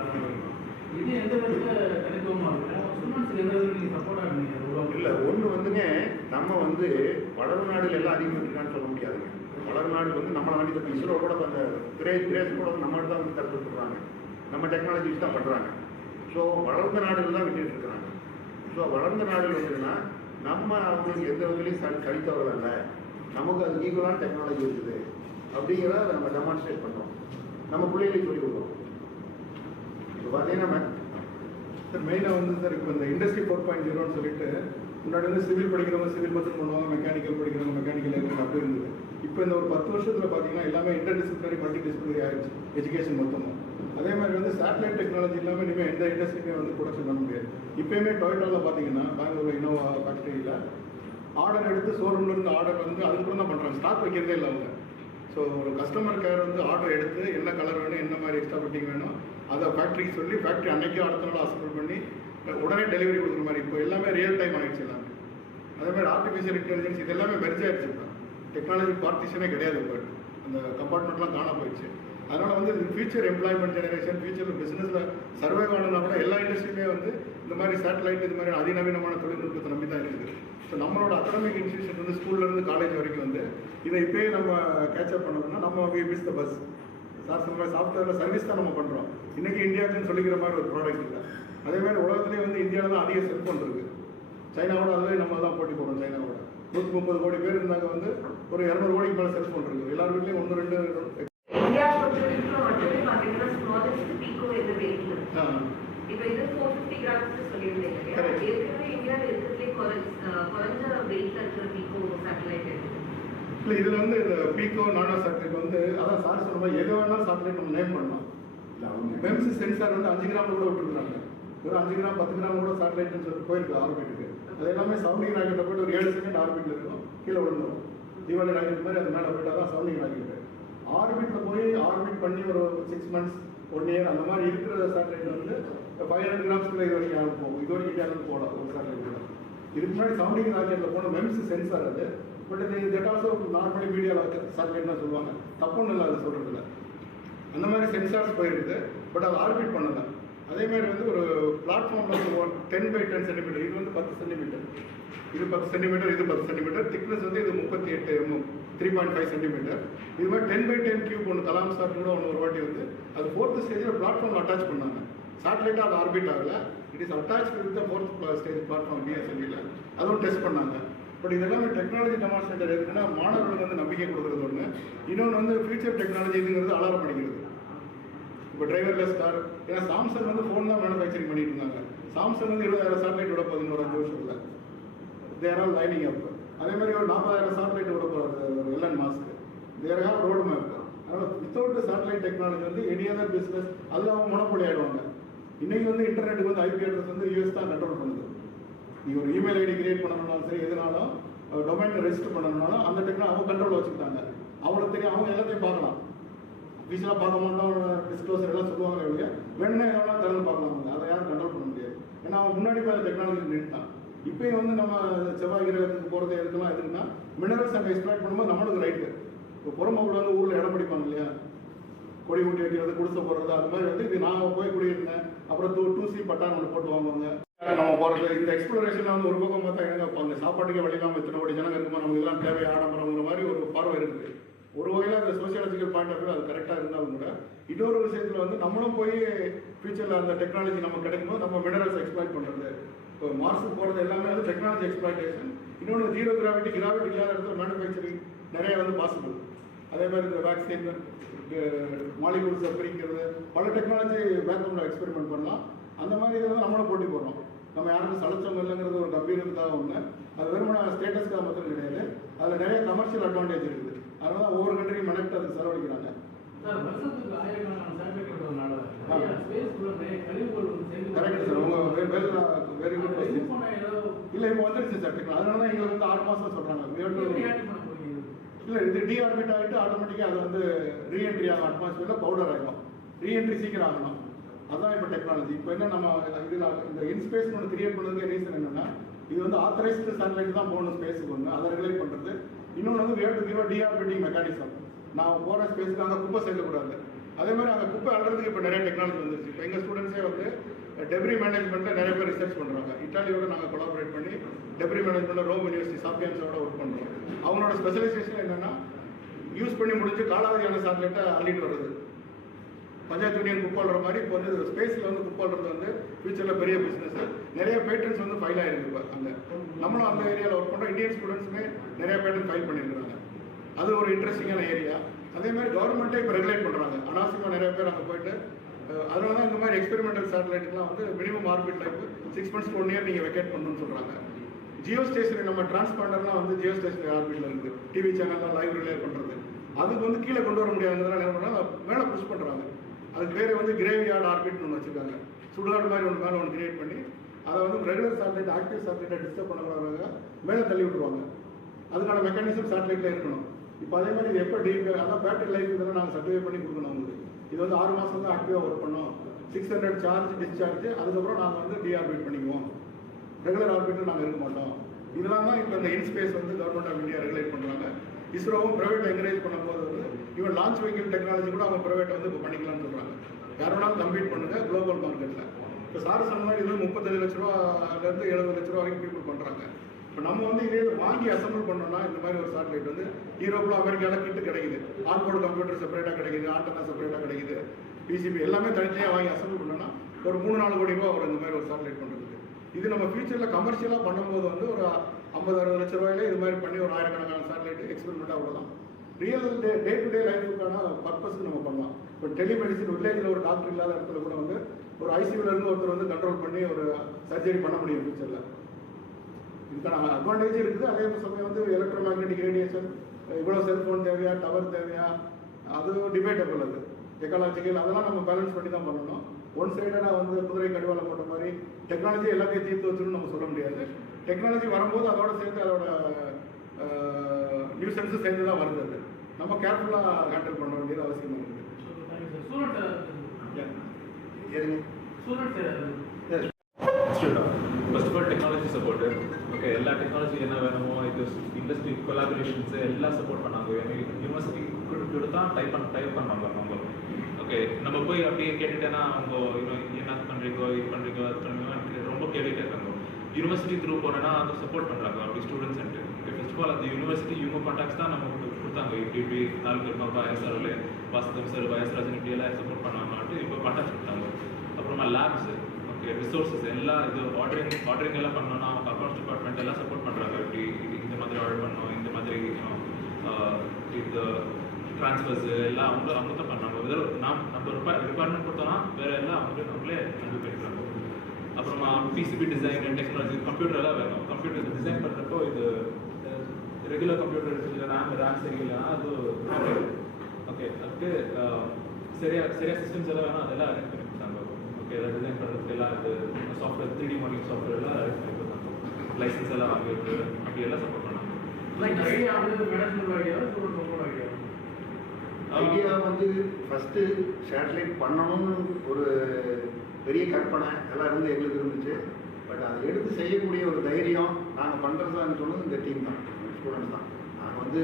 இது எந்த விதத்தில் தனித்துவமாக இருக்கும்? ஸ்டூடெண்ட்ஸுக்கு எந்த விதத்தில் நீங்கள் சப்போர்ட்டாக இருந்தீங்க? இல்லை ஒன்று வந்துங்க நம்ம வந்து வளரும் நாடுகள் எல்லாம் அதிகமாக இருக்கான்னு சொல்ல முடியாதுங்க. வளரும் நாடு வந்து நம்மளை வந்து இஸ்ரோ கூட அந்த கிரேஸ் கூட நம்மள்ட்ட தான் வந்து கற்றுக்குறாங்க. நம்ம டெக்னாலஜி தான் பண்ணுறாங்க. ஸோ வளர்ந்த நாடுகள் தான் விட்டுட்டு இருக்கிறாங்க. ஸோ வளர்ந்த நாடுகள் வந்துன்னா நம்ம அவங்களுக்கு எந்த விதத்துலையும் கழித்தவர்கள் அல்ல, நமக்கு அது ஈக்குவலான டெக்னாலஜி இருக்குது அப்படிங்கிறத நம்ம டெமான்ஸ்ட்ரேட் பண்ணுறோம். நம்ம பிள்ளைகளுக்கு சொல்லிக் கொடுக்குறோம். இப்போ பார்த்தீங்கன்னா சார் மெயினாக வந்து சார் இப்போ இந்த இண்டஸ்ட்ரி 4.0ன்னு சொல்லிட்டு முன்னாடி வந்து சிவில் படிக்கிறவங்க சிவில் பர்சன் பண்ணுவாங்க, மெக்கானிக்கல் படிக்கிறவங்க மெக்கானிக்கல் இருக்கும் அப்படி இருந்தது. இப்போ இந்த ஒரு 10 வருஷத்தில் பார்த்தீங்கன்னா எல்லாமே இன்டர் டிசிப்ளினரி மல்டி டிசிப்ளினரி ஆயிடுச்சு எஜுகேஷன் மொத்தமாக. அதே மாதிரி வந்து சேட்டலைட் டெக்னாலஜி இல்லாமல் இனிமேல் எந்த இண்டஸ்ட்ரியுமே வந்து ப்ரொடக்ஷன் பண்ண முடியாது. இப்போயுமே டொயோட்டாவில் பார்த்தீங்கன்னா பெங்களூர் இனோவா ஃபேக்ட்ரியில் ஆர்டர் எடுத்து ஷோரூம்லேருந்து ஆர்டர் வந்து அதுக்கப்புறம் தான் பண்ணுறாங்க, ஸ்டாக் வைக்கிறதே இல்லை அவங்க. ஸோ ஒரு கஸ்டமர் கேர் வந்து ஆர்டர் எடுத்து என்ன கலர் வேணும், என்ன மாதிரி எக்ஸ்ட்ரா ஃபிட்டிங் வேணும் அதை ஃபேக்ட்ரிக்கு சொல்லி ஃபேக்ட்ரி அன்னைக்கே அடுத்த நாள் அசம்பிள் பண்ணி உடனே டெலிவரி கொடுக்குற மாதிரி இப்போ எல்லாமே ரியல் டைம் ஆகிடுச்சு எல்லாமே. அதே மாதிரி ஆர்டிஃபிஷியல் இன்டெலிஜென்ஸ் இது எல்லாமே மெர்ஜ் ஆகிடுச்சு. இப்போ டெக்னாலஜி பார்ட்டிஷனே கிடையாது. இப்போ அந்த கம்பார்ட்மெண்ட்லாம் காண போயிடுச்சு. அதனால் வந்து ஃபியூச்சர் எம்ப்ளாய்மெண்ட் ஜெனரேஷன் ஃபியூச்சர் பிஸ்னஸில் சர்வே ஆனதுனா கூட எல்லா இண்டஸ்ட்ரியுமே வந்து இந்த மாதிரி சேட்டலைட் இது மாதிரி அதிநவீனமான தொழில்நுட்பத்தை நம்பி தான் இருக்குது. ஸோ நம்மளோட அகாடமிக் இன்ஸ்டியூஷன் வந்து ஸ்கூல்லேருந்து காலேஜ் வரைக்கும் வந்து இதை இப்போயே நம்ம கேட்சப் பண்ணணும்னா நம்ம மிஸ் த பஸ். சார் சொன்ன மாதிரி சாஃப்ட்வேரில் சர்வீஸ் தான் நம்ம பண்ணுறோம். இன்றைக்கி இந்தியாவுக்குன்னு சொல்லிக்கிற மாதிரி ஒரு ப்ராடக்ட் இல்லை. அதே மாதிரி உலகத்துலேயே வந்து இந்தியாவில் தான் அதிக செல்ஃபோன் இருக்குது. சைனாவோட அதுவே நம்ம தான் போட்டி போடுறோம். சைனாவோட 130 கோடி பேர் இருந்தாங்க, வந்து ஒரு 200 கோடிக்கு மேலே செல்ஃபோன் இருக்குது. எல்லார் வீட்லேயும் 1-2 இந்தியா பொறுத்தவரைக்கும் மட்டுமே பார்த்தீங்கன்னா ஸ்மாலஸ்ட் பீக்கோ இந்த வெஹிக்கிள். இப்போ இது 450 கிராம்ஸ் சொல்லியிருந்தீங்க இல்லையா? ஏற்கனவே இந்தியாவில் இருக்கிறதுலே குறைஞ்ச வெயிட்ல இருக்கிற பீக்கோ சேட்டலைட் இருக்கு. இல்லை இதில் வந்து இந்த பீக்கோ நானோ சேட்டலைட் வந்து அதான் சார் சொன்ன மாதிரி எது வேணாலும் சேட்டலைட் நம்ம நேம் பண்ணலாம். மெம்ஸ் சென்சார் வந்து 5 கிராம் கூட விட்டுருக்குறாங்க. ஒரு 5 கிராம் 10 கிராம் கூட சேட்டலைட்னு சொல்லிட்டு போயிருக்கு ஆர்பிட்டுக்கு. அது எல்லாமே சவுண்டிங் ராக்கெட்டில் போய்ட்டு ஒரு 7 செகண்ட் ஆர்பிட்டில் இருக்கும், கீழே விழுந்துடும். தீபாவளி ராக்கெட் மாதிரி அது மேலே போய்ட்டு தான் சவுண்டிங் ராக்கெட்டு. ஆர்பிட்டில் போய் ஆர்பிட் பண்ணி ஒரு 6 months 1 year அந்த மாதிரி இருக்கிற சேட்டலைட் வந்து 500 கிராம்ஸ்க்குள்ள இது வரைக்கும் யாரும் போகும். இது வரைக்கும் இந்தியாவிலேருந்து போகலாம் ஒரு சேட்டலைட் கூட. இதுக்கு முன்னாடி சவுண்டிங் ராக்கெட்டில் போன மெம்ஸ் சென்சார் அது. பட் இது தட் ஆல்சோ நார்மலி மீடியாவில் சேட்டலைட் தான் சொல்லுவாங்க, தப்புன்னு இல்லை அது சொல்கிறதில்ல. அந்த மாதிரி சென்சார்ஸ் போயிருக்குது, பட் அது ஆர்பிட் பண்ணலை. அதேமாதிரி வந்து ஒரு பிளாட்ஃபார்மில் வந்து 10x10 சென்டிமீட்டர், இது வந்து 10 சென்டிமீட்டர், இது 10 சென்டிமீட்டர், இது 10 சென்டிமீட்டர், திக்னஸ் வந்து இது 38 mm 3.5 சென்டிமீட்டர். இது மாதிரி 10x10 கியூப் ஒன்று கலாம் சாட் கூட ஒன்று ஒரு வாட்டி வந்து அது 4th ஸ்டேஜில் பிளாட்ஃபார்மில் அட்டாச் பண்ணாங்க. சேட்டலைட்டாக அது ஆர்பிட் ஆகலை, it is attach with the 4th stage platform பிஎஸ்என்டியில் அதுவும் டெஸ்ட் பண்ணாங்க. பட் இதெல்லாமே டெக்னாலஜி டெமான்ஸ்ட்ரேட்டர் எதுக்குன்னா மாணவர்களுக்கு வந்து நம்பிக்கை கொடுக்குறது ஒன்று, இன்னொன்று வந்து ஃபியூச்சர் டெக்னாலஜி இதுங்கிறது அலாரம் அடிக்கிறது. இப்போ டிரைவர்லெஸ் கார், ஏன்னா சாம்சங் வந்து ஃபோன் தான் மேனுஃபேக்சரிங் பண்ணிட்டு இருந்தாங்க. சாம்சங் வந்து 20,000 சேட்டலைட் விட போகுது ஒரு 5 வருஷத்தில். They're all lining up. அதே மாதிரி ஒரு 40,000 சேட்டலைட் விட போகிறது ஒரு Elon Musk. There have road map. அதனால் வித்தவுட் சேட்டலைட் டெக்னாலஜி வந்து எனி அதர் பிஸ்னஸ் அதில் அவங்க மொனோபொலி ஆகிடுவாங்க. இன்றைக்கி வந்து இன்டர்நெட்டுக்கு வந்து ஐபி அட்ரஸ் வந்து யூஎஸ் தான் கண்ட்ரோல் பண்ணுது. நீங்கள் ஒரு இமெயில் ஐடி கிரியேட் பண்ணணும்னாலும் சரி, எதுனாலும் டொமைன் ரெஜிஸ்டர் பண்ணணும்னாலும் அந்த டெக்னாலஜி அவங்க கண்ட்ரோல் வச்சுக்கிட்டாங்க. அவங்களுக்கு தெரியும், அவங்க எல்லாத்தையும் பார்க்கலாம். வீசலாக பார்க்க மாட்டோம், டிஸ்க்ளோசர் எல்லாம் சொல்லுவாங்க இல்லையா, வேணும்னா எவ்வளோ திறந்து பார்க்கலாம். அவங்க அதை யாரும் கண்ட்ரோல் பண்ண முடியாது. ஏன்னா அவன் முன்னாடி போய் அந்த டெக்னாலஜி நின்றுட்டான். இப்போயும் வந்து நம்ம செவ்வாய் கிரகத்துக்கு போகிறது எதுக்கெல்லாம் எதுக்குன்னா மினரல்ஸ் அங்கே எக்ஸ்ப்ளாய்ட் பண்ணும்போது நம்மளுக்கு ரைட்டு. இப்போ புறம்போக்கில் வந்து ஊரில் இடம் படிப்பாங்க இல்லையா, கொடி ஊட்டி வைக்கிறது, குடிசை போடுறது, அது மாதிரி வந்து இது நான் போய் குடியிருந்தேன். அப்புறம் 2C பட்டான்னு ஒன்று போட்டு வாங்குவாங்க. நம்ம போகிறது இந்த எக்ஸ்ப்ளோரேஷனில் வந்து ஒரு பக்கம் பார்த்தா எனக்கு அங்கே சாப்பாட்டுக்கே வழியில்லாமல் இத்தனை கோடி ஜனங்க இருக்குமா, நமக்கு இதெல்லாம் தேவை ஆடம்பரங்கிற மாதிரி ஒரு பார்வை இருக்குது. ஒரு வகையில் அந்த சோசியாலஜிக்கல் பாயிண்ட் ஆஃப் வியூ அது கரெக்டாக இருந்தாலும் கூட இன்னொரு விஷயத்தில் வந்து நம்மளும் போய் ஃபியூச்சரில் அந்த டெக்னாலஜி நம்ம கிடைக்கும்போது நம்ம மினரல்ஸ் எக்ஸ்ப்ளாய்ட் பண்ணுறது. இப்போ மார்ஸுக்கு போகிறது எல்லாமே வந்து டெக்னாலஜி எக்ஸ்ப்ளாய்டேஷன். இன்னொன்று ஜீரோ கிராவிட்டி இல்லாத இடத்துல மேனுஃபேக்சரிங் நிறைய வந்து பாசிபிள். அதே மாதிரி இந்த வேக்சின் மாலிகூல்ஸை பிரிக்கிறது, பல டெக்னாலஜி வேக்கமில் எக்ஸ்பெரிமெண்ட் பண்ணலாம். அந்த மாதிரி இதை வந்து நம்மளும் போட்டி போடுறோம். நம்ம யாருக்கும் சலச்சம் இல்லைங்கிறது ஒரு கம்பீரத்துக்காக ஒன்று, அது வெறுமன ஸ்டேட்டஸ்க்காக மட்டும் கிடையாது. அதில் நிறைய கமர்ஷியல் அட்வான்டேஜ் இருக்குது. அதனால தான் ஒவ்வொரு கண்ட்ரியும் மெனக்ட் அதுக்கு செலவழிக்கிறாங்க. கரெக்ட் சார், உங்கள் வெரி குட் கொஸ்டின். இல்லை இப்போ வந்துடுச்சு சார் டெக்னாலஜி. அதனால தான் எங்களுக்கு வந்து 6 மாதம் சொல்கிறாங்க. இல்லை இது டிஆர்பிட் ஆகிட்டு ஆட்டோமேட்டிக்காக அது வந்து ரீஎன்ட்ரி ஆகும், அட்மாஸ்பியரில் பவுடர் ஆகிடும். ரீஎன்ட்ரி சீக்கிரம் ஆகணும். அதுதான் இப்போ டெக்னாலஜி. இப்போ என்ன நம்ம இதில் இந்த இன்ஸ்பேஸ் ஒன்று கிரியேட் பண்ணுறதுக்கு ரீசன் என்னென்னா, இது வந்து ஆத்தரைஸ்டு சேட்டலைட் தான் போகணும் ஸ்பேஸுக்கு ஒன்று, அதை ரெகுலேட் பண்ணுறது. இன்னொன்று வந்து வேர் டு கிவ் டிஆர்பிட்டிங் மெக்கானிசம். நான் போகிற ஸ்பேஸுக்கு அங்கே குப்பை சேர்க்கக்கூடாது. அதே மாதிரி அங்கே குப்பை அள்ளுறதுக்கு இப்போ நிறைய டெக்னாலஜி வந்துருச்சு. இப்போ எங்கள் ஸ்டூடெண்ட்ஸே வந்து டெப்ரி மேனேஜ்மெண்ட்டில் நிறைய பேர் ரிசர்ச் பண்ணுறாங்க. இட்டாலியோட நாங்கள் கொலாபரேட் பண்ணி டெப்ரி மேனேஜ்மெண்ட்டில் ரோம் யூனிவர்சிட்டி சாப்பியன்ஸோட ஒர்க் பண்ணுறோம். அவங்களோட ஸ்பெஷலைசேஷன் என்னென்னா, யூஸ் பண்ணி முடிஞ்சு காலாவதியான சேட்டலைட்டை அள்ளிட்டு வருது. பஞ்சாயத்து யூனியன் குப்பாடுற மாதிரி இப்போ வந்து ஸ்பேஸில் வந்து குப்பாடுறது வந்து ஃபியூச்சரில் பெரிய பிஸ்னஸ். நிறைய பேட்டன்ஸ் வந்து ஃபைல் ஆகிருக்கு. இப்போ அங்கே நம்மளும் அந்த ஏரியாவில் ஒர்க் பண்ணுறோம். இந்தியன் ஸ்டூடெண்ட்ஸுமே நிறைய பேட்டன் ஃபைல் பண்ணியிருக்கிறாங்க. அது ஒரு இன்ட்ரெஸ்டிங்கான ஏரியா. அதே மாதிரி கவர்மெண்ட்டே இப்போ ரெகுலேட் பண்ணுறாங்க. அனாவசியமாக நிறைய பேர் அங்கே போயிட்டு அதனால தான் இந்த மாதிரி எக்ஸ்பெரிமெண்டல் சேட்டலைட்லாம் வந்து minimum orbit life 6 months to 1 year நீங்கள் வெக்கேட் பண்ணணும்னு சொல்கிறாங்க. ஜியோ ஸ்டேஷன் நம்ம டிரான்ஸ்பாண்டர்லாம் வந்து ஜியோ ஸ்டேஷன் ஆர்பிட்டில் இருக்குது, டிவி சேனல்லாம் லைவ் ரிலே பண்ணுறது. அதுக்கு வந்து கீழே கொண்டு வர முடியாதுங்கிறதுனால என்ன பண்ணுறாங்க, மேலே புஷ் பண்ணுறாங்க. அதுக்கு பேர் வந்து கிரேவியார்டு ஆர்பிட்னு ஒன்று வச்சுருக்காங்க. சுடுகாடு மாதிரி ஒன்று மேலே ஒன்று கிரியேட் பண்ணி அதை வந்து ரெகுலர் சேட்டலைட் ஆக்டிவ் சேட்டலைட்டை டிஸ்டர்ப் பண்ணக்கூடாதுங்க மேலே தள்ளி விட்டுருவாங்க. அதுக்கான மெக்கானிசம் சேட்டலைட்டில் இருக்கணும். இப்போ அதே மாதிரி இது எப்போ அதான் பேட்டரி லைஃப் இதெல்லாம் நாங்கள் சர்டிஃபை பண்ணி கொடுக்கணும் அவங்களுக்கு. இது வந்து 6 மாதம் தான் ஆக்டிவாக ஒர்க் பண்ணோம். 600 சார்ஜ் டிஸ்சார்ஜ், அதுக்கப்புறம் நாங்கள் வந்து டிஆர்பிட் பண்ணிக்குவோம். ரெகுலர் ஆர்பிட்டில் நாங்கள் இருக்க மாட்டோம். இதெல்லாம் தான் இப்போ இந்த இன்ஸ்பேஸ் வந்து கவர்மெண்ட் ஆஃப் இந்தியா ரெகுலேட் பண்ணுறாங்க. இஸ்ரோவும் ப்ரைவேட் என்கரேஜ் பண்ணும்போது வந்து ஈவன் லான்ச் வெஹிக்கிள் டெக்னாலஜி கூட அவங்க ப்ரைவேட்டை வந்து இப்போ பண்ணிக்கலாம்னு சொல்கிறாங்க. யார் வேணாலும் கம்ப்ளீட் பண்ணுங்கள் குளோபல் மார்க்கெட்டில். இப்போ சார் சொன்ன மாதிரி இது 35 லட்ச ரூபாலேருந்து 70 லட்ச ரூபா வரைக்கும் பீப்புள் பண்ணுறாங்க. இப்போ நம்ம வந்து இதே வாங்கி அசம்பிள் பண்ணோம்னா இந்த மாதிரி ஒரு சேட்டலைட் வந்து யூரோப்பில் அமெரிக்காவில் கிட்டு கிடைக்குது. ஆன்போர்டு கம்ப்யூட்டர் செப்பரேட்டாக கிடைக்குது, ஆண்டனா செப்பரேட்டாக கிடைக்குது, பிசிபி எல்லாமே தனித்தனியாக வாங்கி அசம்பிள் பண்ணோன்னா ஒரு 3-4 கோடி ரூபா வரும் இந்த மாதிரி ஒரு சேட்டலைட் பண்ணுறதுக்கு. இது நம்ம ஃபியூச்சரில் கமர்ஷியலாக பண்ணும்போது வந்து ஒரு 50-60 லட்ச ரூபாயிலே இது மாதிரி பண்ணி ஒரு 1000கணக்கான சேட்டலைட் எக்ஸ்பெரிமெண்ட்டாக விடலாம். ரியல் டே டு டே லைஃபுக்கான பர்பஸ்க்கு நம்ம பண்ணலாம். இப்போ டெலிமெடிசின் வில்லேஜில் ஒரு டாக்டர் இல்லாத இடத்துல கூட வந்து ஒரு ஐசியூலேருந்து ஒருத்தர் வந்து கண்ட்ரோல் பண்ணி ஒரு சர்ஜரி பண்ண முடியும் ஃபியூச்சரில். இதுக்கான அட்வான்டேஜ் இருக்குது. அதே சமயம் வந்து எலக்ட்ரோ மேக்னெட்டிக் ரேடியேஷன் இவ்வளோ செல்ஃபோன் தேவையா, டவர் தேவையா, அது டிபேட்டபிள். அது எக்காலஜிக்கல், அதெல்லாம் நம்ம பேலன்ஸ் பண்ணி தான் பண்ணணும். ஒன் சைடாக வந்து குதிரை கடிவாளம் போட்ட மாதிரி டெக்னாலஜி எல்லாத்தையும் தீர்த்து வச்சுன்னு நம்ம சொல்ல முடியாது. டெக்னாலஜி வரும்போது அதோட சேர்ந்து அதோட நியூ சென்ஸும் சேர்ந்து தான் வருது. அது நம்ம கேர்ஃபுல்லாக ஹேண்டில் பண்ண வேண்டியது அவசியமாக இருக்குது. First of all, technology supported. Okay, எல்லா டெக்னாலஜி என்ன வேணுமோ இது இண்டஸ்ட்ரி கொலாபரேஷன்ஸ் எல்லாம் சப்போர்ட் பண்ணாங்க. யூனிவர்சிட்டி கொடுத்தா டைப் பண்ணாங்க அவங்க. ஓகே, நம்ம போய் அப்படியே கேட்டுட்டேன்னா அவங்க என்ன பண்ணுறீங்க, இது பண்ணுறீங்க, அது பண்ணுறீங்க ரொம்ப கேட்டுகிட்டே இருக்காங்க. யூனிவர்சிட்டி த்ரூ போனேன்னா அதை சப்போர்ட் பண்ணுறாங்க அப்படி students centre. Okay, first of all அந்த யூனிவர்சிட்டி இவங்க கான்டாக்ட்ஸ் தான் நமக்கு கொடுத்தாங்க. இப்படி 4 பேர் பாப்பா ஐஎஸ்ஆர்ல வாசுதம் சார், வயசுராஜன் இப்படி எல்லாம் சப்போர்ட் பண்ணாங்கன்ட்டு இப்போ கான்டாக்ட் கொடுத்தாங்க. அப்புறமா லேப்ஸ், ஓகே, ரிசோர்ஸஸ் எல்லாம் இது ஆர்டரிங் எல்லாம் பண்ணோன்னா அவங்க அக்கௌண்ட்ஸ் டிபார்ட்மெண்ட் எல்லாம் சப்போர்ட் பண்ணுறாங்க. இப்படி இந்த மாதிரி ஆர்டர் பண்ணோம், இந்த மாதிரி இந்த ட்ரான்ஸ்ஃபர்ஸ் எல்லாம் அவங்க தான் பண்ணாங்க. நம்ம ரிக்வயர்மெண்ட் கொடுத்தோன்னா வேறு எல்லாம் அவங்களே அனுப்பி போயிருக்காங்க. அப்புறமா பிசிபி டிசைன் டெக்னாலஜி, கம்ப்யூட்டர் எல்லாம் வேணும். கம்ப்யூட்டர் டிசைன் பண்ணுறப்போ இது ரெகுலர் கம்ப்யூட்டர் இருக்குது, ரேம் சரியில்லைனா அது ஓகே, அதுக்கு சரியா சிஸ்டம்ஸ் எல்லாம் வேணும், அதெல்லாம் அரேஞ்ச் பண்ணி கொடுத்தாங்க. ஓகே, எல்லாம் டிசைன் பண்ணுறதுக்கு எல்லாம் இது சாஃப்ட்வேர் 3D மாடலிங் சாஃப்ட்வேர் எல்லாம் அரேஞ்ச் பண்ணி கொடுத்தாங்க. லைசன்ஸ் எல்லாம் வாங்கிட்டு அப்படி எல்லாம் சப்போர்ட் பண்ணாங்க. ஐடியா வந்து ஃபஸ்ட்டு சேட்டலைட் பண்ணணும்னு ஒரு பெரிய கற்பனை எல்லாம் இருந்து எங்களுக்கு இருந்துச்சு. பட் அதை எடுத்து செய்யக்கூடிய ஒரு தைரியம் நாங்கள் பண்ணுறதான்னு சொன்னது இந்த டீம் தான், ஸ்டூடெண்ட்ஸ் தான். நாங்கள் வந்து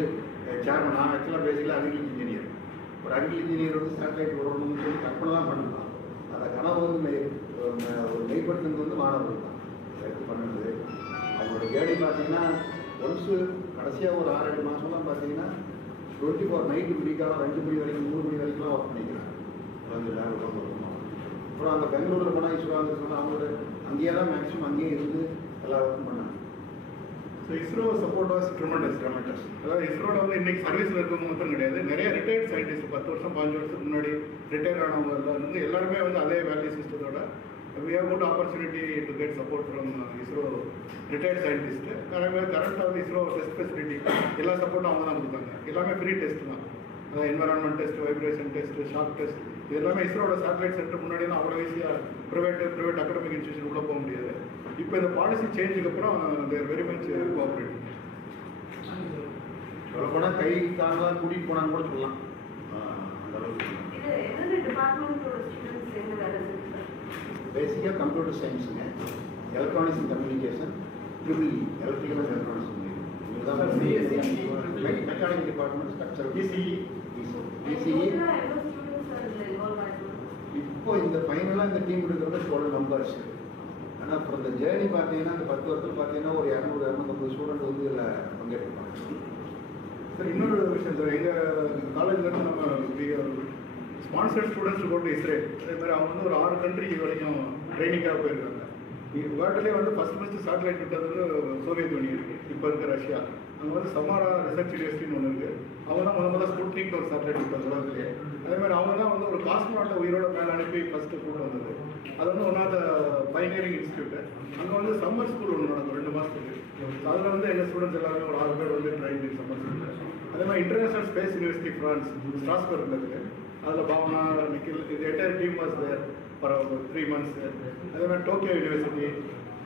சேர்மன், நான் ஆக்சுவலாக பேசிக்கலாக அக்ரிகல் இன்ஜினியர். ஒரு அக்ரிகல் இன்ஜினியர் வந்து சேட்டலைட் வரணும்னு சொல்லி கற்பனை தான் பண்ணலாம். அதை கனவு வந்து ஒரு மெய்ப்படுத்துறது வந்து மாணவர்கள் தான் எடுத்து பண்ணுறது. அவங்களோட ஜேர்னி பார்த்தீங்கன்னா ஒன்ஸு கடைசியாக ஒரு 6-7 மாதம்லாம் பார்த்தீங்கன்னா 24 நைட்டு விடிக்காலம் 2 மணி வரைக்கும் 3 மணி வரைக்கும்லாம் ஒர்க் பண்ணிக்கிறாங்க. வந்து லேப் ஒர்க். அப்புறம் அங்கே பெங்களூரில் போனால் இஸ்ரோவில் சொன்னால் அவங்களோட அங்கேயே தான் மேக்ஸிமம் அங்கேயே இருந்து எல்லா ஒர்க்கும் பண்ணாங்க. So ISRO support was tremendous. அதாவது இஸ்ரோவில் வந்து இன்றைக்கி சர்வீஸில் இருக்கவங்க மட்டும் கிடையாது, நிறைய ரிட்டையர்ட் சயின்டிஸ்ட் 10 வருஷம் 15 வருஷத்துக்கு முன்னாடி ரிட்டையர் ஆனவங்க வந்து எல்லாருமே வந்து அதே value சிஸ்டத்தோட we have good opportunity to get support from ISRO retired scientists. கரண்டாக வந்து இஸ்ரோ டெஸ்ட் ஃபெசிலிட்டி எல்லா சப்போர்ட்டும் அவங்க தான் கொடுத்தாங்க. எல்லாமே ஃப்ரீ டெஸ்ட் தான். அதாவது environment test, vibration test, shock test, இது எல்லாமே இஸ்ரோட சேட்டலைட் சென்டர் முன்னாடியெல்லாம் அவ்வளோ ஈஸியாக ப்ரைவேட் அகாடமிக் இன்ஸ்டியூஷன் உள்ளே போக முடியாது. இப்போ இந்த பாலிசி சேஞ்சுக்கு அப்புறம் தேர் வெரி மச் கோஆப்ரேட்டிங். சொல்ல போனால் கை தாங்க கூட்டிகிட்டு போனான்னு கூட சொல்லலாம். அந்த அளவுக்கு பேசிக்காக கம்ப்யூட்டர் சயின்ஸுங்க, electronics and communication, EEE electrical and electronics, mechanical department, structure, ECE. இப்போ இந்த ஃபைனலாக இந்த டீம் இருக்கிறது 12 மெம்பர்ஸ். ஆனால் அப்புறம் இந்த ஜேர்னி பார்த்தீங்கன்னா இந்த 10 வருஷத்தில் பார்த்தீங்கன்னா ஒரு 200-250 ஸ்டூடெண்ட் வந்து இதில் பங்கேற்பாங்க. சார் இன்னொரு விஷயம் சார், எங்கள் காலேஜ்லேருந்து நம்ம ஸ்பான்சர்ட் ஸ்டூடெண்ட்ஸ் போட்டு இஸ்ரேல் அதே மாதிரி அவங்க வந்து ஒரு 6 கண்ட்ரி வரைக்கும் ட்ரைனிங்காக போயிருக்காங்க. வேர்ல்டுலேயே வந்து ஃபஸ்ட்டு சேட்டலைட் விட்டது வந்து சோவியத் யூனியன், இப்போ இருக்க ரஷ்யா. அங்கே வந்து சமாரா ரிசர்ச் யூனிவர்சிட்டின்னு ஒன்று இருக்குது. அவங்க தான் முதல்ல ஸ்புட்னிக் ஒரு சேட்டலைட் விட்டது உலகத்துலேயே. அதேமாதிரி அவங்க தான் வந்து ஒரு காஸ்மோனாட்டை உயிரோட மேலே அனுப்பி ஃபஸ்ட்டு கூட்டு வந்தது. அது வந்து ஒன் ஆஃப் த பைனியரிங் இன்ஸ்டியூட்டு. அங்கே வந்து சம்மர் ஸ்கூல் ஒன்று நடக்கும் 2 மாதத்துக்கு. அதில் வந்து எங்கள் ஸ்டூடெண்ட்ஸ் எல்லாருமே ஒரு 6 பேர் வந்து ட்ரைனிங் சம்மர் ஸ்கூலில். அதே மாதிரி இன்டர்நேஷனல் ஸ்பேஸ் யூனிவர்சிட்டி ஃப்ரான்ஸ் ஸ்ட்ராஸ்பர்கில் இருக்குது. அதில் பாவனா, நிக்கில், இது entire team was there for 3 months. அதே மாதிரி டோக்கியோ யூனிவர்சிட்டி.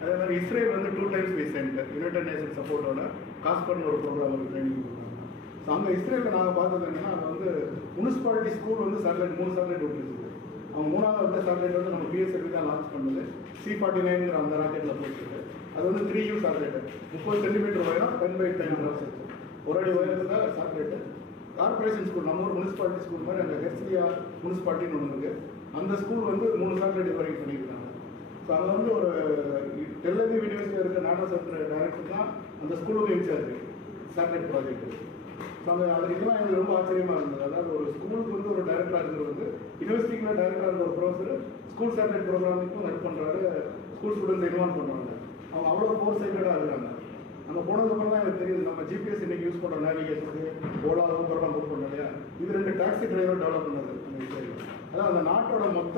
அதே மாதிரி இஸ்ரேல் வந்து 2 times we sent United Nation சப்போர்ட்டோட காஸ்பர்னு ஒரு ப்ரோக்ராம் வந்து ட்ரைனிங் கொடுத்தாங்க. ஸோ அங்கே இஸ்ரேலில் நாங்கள் பார்த்தது என்னன்னா, அது வந்து முனிசிபாலிட்டி ஸ்கூல் வந்து சேட்டலைட் 3 சேட்டலைட் விட்டுருச்சு. அவங்க 3வது வந்து சேட்டலைட் வந்து நம்ம பிஎஸ்எல்வி தான் லான்ச் பண்ணது. C-49ங்கிற அந்த ராக்கெட்டில் போயிட்டு அது வந்து 3U சேட்டலைட், 30 centimeter உயரம், 10x10 meters. ஒரு அடி உயரத்தில் சேட்டலைட்டு. கார்பரேஷன் ஸ்கூல், நம்ம ஊர் முனிசிபாலிட்டி ஸ்கூல் மாதிரி அங்கே ஹெர்சியா முனிசிபாலிட்டின்னு ஒன்று இருக்குது. அந்த ஸ்கூல் வந்து 3 சேட்டலைட் இது வரைக்கும் பண்ணியிருக்காங்க. ஸோ அங்கே வந்து ஒரு டெல்லவிவ் யூனிவர்சிட்டியில் இருக்க நானோ சென்டர் டைரக்டர் தான் அந்த ஸ்கூலுக்கு இன்சார்ஜ் சேட்டலைட் ப்ராஜெக்ட். ஸோ அந்த அது இதெல்லாம் எனக்கு ரொம்ப ஆச்சரியமாக இருந்தது. அதாவது ஒரு ஸ்கூலுக்கு வந்து ஒரு டைரக்டராக இருக்கிறது வந்து யூனிவர்சிட்டிக்குள்ள டைரக்டராக இருந்த ஒரு ப்ரொஃபஸர் ஸ்கூல் சேட்டலைட் ப்ரோக்ராமுக்கும் ஹெல்ப் பண்ணுறாரு, ஸ்கூல் ஸ்டூடெண்ட்ஸ் இன்வால்வ் பண்ணுவாங்க. அவங்க அவ்வளோ ஃபோர் சைட்டடாக இருக்காங்க. நம்ம போனதுக்கப்புறம் தான் எனக்கு தெரியுது, நம்ம ஜிபிஎஸ் இன்னைக்கு யூஸ் பண்ணுற நேவிகேஷனுக்கு ஓலா ஊபர்லாம் புக் பண்ணோம் இல்லையா, இது 2 டாக்ஸி டிரைவர் டெவலப் பண்ணது அந்த விஷயம். அதான் அந்த நாட்டோட மொத்த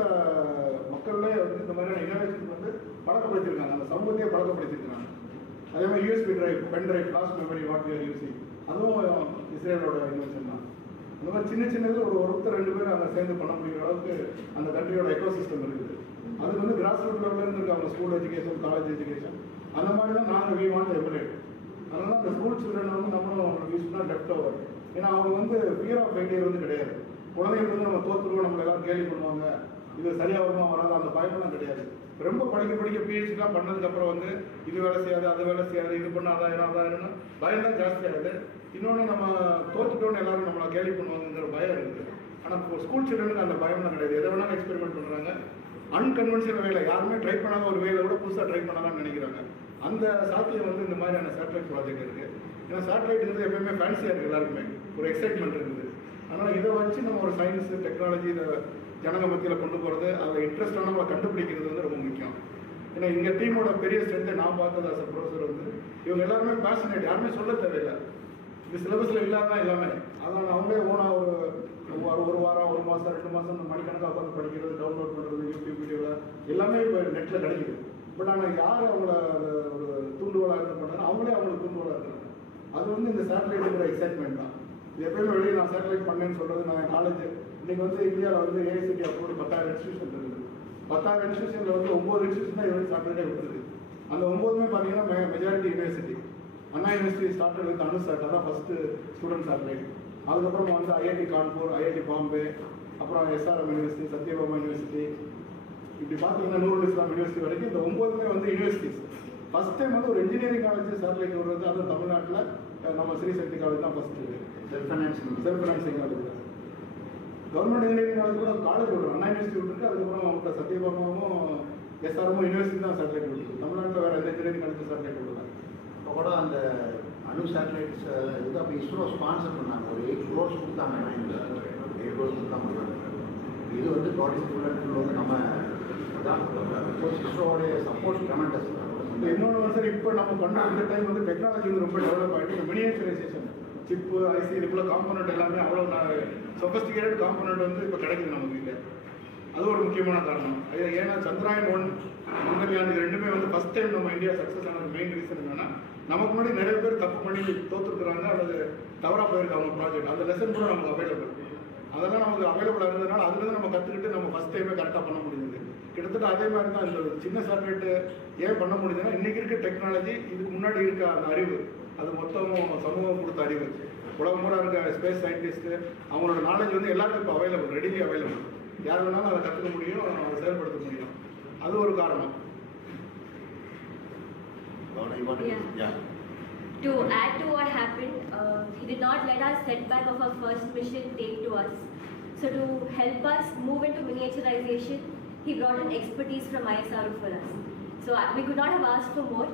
மக்களே வந்து இந்த மாதிரியான இனோவேஷன் வந்து பழக்கப்படுத்திருக்காங்க, அந்த சமூகத்தையே பழக்கப்படுத்திருக்காங்க. அதே மாதிரி USB drive, pen drive, flash memory, what we are using, அதுவும் இஸ்ரேலோட இன்வென்ஷன் தான். அந்த மாதிரி சின்ன சின்னது ஒருத்தர் 2 பேர் அங்கே சேர்ந்து பண்ண முடிகிற அளவுக்கு அந்த கண்ட்ரியோட எக்கோசிஸ்டம் இருக்குது. அது வந்து கிராஸ் ரூட் லெவலில் இருக்காங்க, ஸ்கூல் எஜுகேஷன், காலேஜ் எஜுகேஷன், அந்த மாதிரி தான் நாங்கள் வி வாண்ட் எமுலேட். அதனால அந்த ஸ்கூல் சில்ட்ரன் வந்து நம்மளும் யூஸ் பண்ணால் லெஃப்ட் ஓவர். ஏன்னா அவங்க வந்து ஃபியர் ஆஃப் ஃபெயிலியர் வந்து கிடையாது. குழந்தைங்களுக்கு வந்து நம்ம தோற்றுருவோம், நம்மளை எல்லாரும் கேள்வி பண்ணுவாங்க, இது சரியாக வருமா வராது, அந்த பயமெல்லாம் கிடையாது. ரொம்ப படிக்க பிஹெச்டிலாம் பண்ணதுக்கப்புறம் வந்து இது வேலை செய்யாது, அது வேலை செய்யாது, இது பண்ணாதான் ஏன்னா பயம் தான் ஜாஸ்தியாகுது. இன்னொன்று நம்ம தோற்றுட்டோன்னு எல்லாரும் நம்மளை கேள்வி பண்ணுவாங்கிற பயம் இருக்குது. ஆனால் ஸ்கூல் சில்ட்ரனுக்கு அந்த பயம்லாம் கிடையாது. எதை வேணாலும் எக்ஸ்பெரிமெண்ட் பண்ணுறாங்க. அன்கன்வென்ஷனல் வேலை, யாருமே ட்ரை பண்ணாத ஒரு வேலை கூட புதுசாக ட்ரை பண்ணலாம்னு நினைக்கிறாங்க. அந்த சாத்தியம் வந்து இந்த மாதிரியான சேட்டலைட் ப்ராஜெக்ட் இருக்குது. ஏன்னா சேட்டலைட் வந்து எப்பயுமே ஃபேன்சியாக இருக்குது, எல்லாருக்குமே ஒரு எக்ஸைட்மெண்ட் இருக்குது. அதனால் இதை வச்சு நம்ம ஒரு சயின்ஸு டெக்னாலஜி இதை ஜனங்க மத்தியில் கொண்டு போகிறது, அதில் இன்ட்ரெஸ்டானவங்களை கண்டுபிடிக்கிறது வந்து ரொம்ப முக்கியம். ஏன்னா எங்கள் டீமோட பெரிய ஸ்ட்ரென்த்தை நான் பார்த்தது அஸ் அ ப்ரொஃபஸர் வந்து இவங்க எல்லாருமே பேஷனேட், யாருமே சொல்ல தேவையில்லை. இது சிலபஸில் இல்லாதான் எல்லாமே. அதனால் அவங்களே ஓனாக ஒரு வாரம், 1 மாதம், 2 மாதம் மணிக்கணக்காக உட்காந்து படிக்கிறது, டவுன்லோட் பண்ணுறது, யூடியூப் வீடியோவில் எல்லாமே இப்போ நெட்டில் கிடைக்குது. பட் ஆனால் யார் அவங்கள ஒரு தூண்டுகோலாக இருக்க பண்ணுறாங்க, அவங்களே அவங்களுக்கு தூண்டுகோலாக இருக்காங்க. அது வந்து இந்த சேட்டலைட்டுங்கிற எக்ஸைட்மெண்ட் தான். இது எப்பயுமே வெளியே நான் சேட்டலைட் பண்ணேன்னு சொல்கிறது, நான் காலேஜ் இன்றைக்கி வந்து இந்தியாவில் வந்து ஏஐசிடி அப்ரூவ்டு 10,000 இன்ஸ்டியூஷன் இருக்குது. 10,000 இன்ஸ்டியூஷனில் வந்து 9 இன்ஸ்டியூஷன் தான் இது சேட்டலைட்டே விட்டுருக்கு. அந்த 9மே பார்த்தீங்கன்னா majority university. Anna university started with Anusat, அதான் ஃபஸ்ட்டு ஸ்டூடெண்ட் சேட்டலைட். அதுக்கப்புறம் வந்து ஐஐடி கான்பூர், ஐஐடி பாம்பே, அப்புறம் எஸ்ஆர்எம் யூனிவர்சிட்டி, சத்யபாமா யூனிவர்சிட்டி, இப்படி பார்த்தீங்கன்னா நூருல் இஸ்லாம் யூனிவர்சிட்டி வரைக்கும் இந்த 9மே வந்து யூனிவர்சிட்டிஸ். ஃபஸ்ட் டைம் வந்து ஒரு இன்ஜினியரிங் காலேஜ் சேட்டலைட் விடுறது, அதுவும் தமிழ்நாட்டில் நம்ம ஸ்ரீசக்தி காலேஜ் தான் first self financing college. Government engineering college கூட காலேஜ் விடுறோம், அண்ணா யூனிவர்சிட்டி விட்டுருக்கு. அதுக்கப்புறம் அவங்க சத்யபாமாவும் எஸ்ஆர்எம் யூனிவர்சிட்டி தான் சேட்டலைட் விட்டுருக்கு. தமிழ்நாட்டில் வேறு எந்த இன்ஜினியரிங் காலேஜ் சேட்டலைட் விடலாம். இப்போ கூட அந்த அணு சேட்டலைட்ஸ் இது அப்போ இஸ்ரோ ஸ்பான்சர் பண்ணாங்க, ஒரு 8 crores கொடுத்தாங்க. 8 crores கொடுத்தாங்க. இது வந்து ப்ராடக்ட் வந்து நம்ம தான் இஸ்ரோடைய சப்போர்ட் ட்ரெமெண்டஸ். இன்னொன்று வந்து சார், இப்போ நம்ம பண்ண இந்த டைம் வந்து டெக்னாலஜி வந்து ரொம்ப டெவலப் ஆகிட்டு மினியேச்சரைசேஷன், சிப்பு, ஐசி, இதுக்குள்ள காம்பனண்ட் எல்லாமே அவ்வளோ சொஃபஸ்டிகேட்டட் காம்பனண்ட் வந்து இப்போ கிடைக்குது நமக்கு இல்லை. அது ஒரு முக்கியமான காரணம். ஏன்னா சந்திராயன் 1, மங்கள்யான், இது 2மே வந்து ஃபஸ்ட் டைம் நம்ம இந்தியா சக்ஸஸ் ஆனது மெயின் ரீசன் என்னன்னா, நமக்கு முன்னாடி நிறைய பேர் தப்பு பண்ணி தோற்றுருக்குறாங்க அல்லது தவறாக போயிருக்கு அவங்க ப்ராஜெக்ட். அந்த லெசன் கூட நமக்கு அவைலபிள். அதெல்லாம் நமக்கு அவைலபிளாக இருந்ததுனால அதுலேருந்து நம்ம கற்றுக்கிட்டு நம்ம ஃபஸ்ட் டைமே கரெக்டாக பண்ண முடியுது. கிட்டத்தட்ட அதே மாதிரி தான் இந்த சின்ன சேட்டலைட்டு ஏன் பண்ண முடியுதுன்னா, இன்றைக்கி இருக்க டெக்னாலஜி, இதுக்கு முன்னாடி இருக்க அந்த அறிவு, அது மொத்தமும் சமூகம் கொடுத்த அறிவு, உலகம் பூரா இருக்க ஸ்பேஸ் சயின்டிஸ்ட்டு அவங்களோட நாலேஜ் வந்து எல்லாருக்கும் இப்போ அவைலபிள், ரெடிலி அவைலபிள். யார் வேணாலும் அதை கற்றுக்க முடியும், அதை செயல்படுத்த முடியும். அது ஒரு காரணம். Yeah. To add to what happened, he did not let our setback of our first mission take to us. So to help us move into miniaturization, he brought in expertise from ISRO for us. So we could not have asked for more.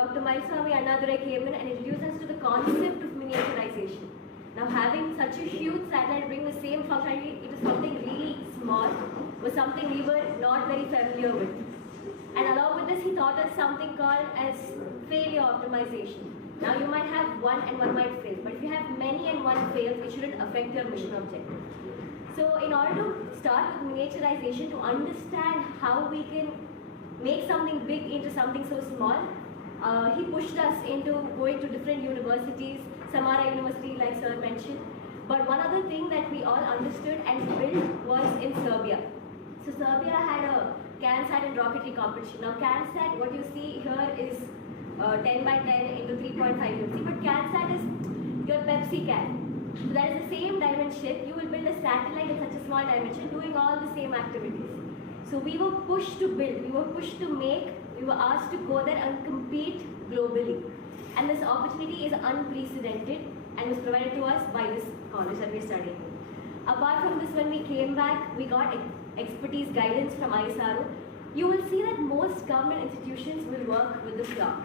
Dr. Mailswamy Annadurai came in and introduced us to the concept of miniaturization. Now having such a huge satellite bring the same functionality, it was something really small, was something we were not very familiar with. And along with this, he taught us something called as failure optimization. Now you might have one and one might fail, but if you have many and one fails, it shouldn't affect your mission objective. So in order to start with miniaturization, to understand how we can make something big into something so small, he pushed us into going to different universities, Samara University like sir mentioned. But one other thing that we all understood and built was in Serbia. So Serbia had a CANSAT and rocketry competition. Now CANSAT, what you see here is 10 by 10 into 3.5 units. But CANSAT is your Pepsi can. So that is the same dimension. You will build a satellite in such a small dimension doing all the same activities. So we were pushed to build, we were pushed to make, we were asked to go there and compete globally. And this opportunity is unprecedented and was provided to us by this college that we are studying. Apart from this, when we came back, we got expertise guidance from ISRO. You will see that most government institutions will work with the clock.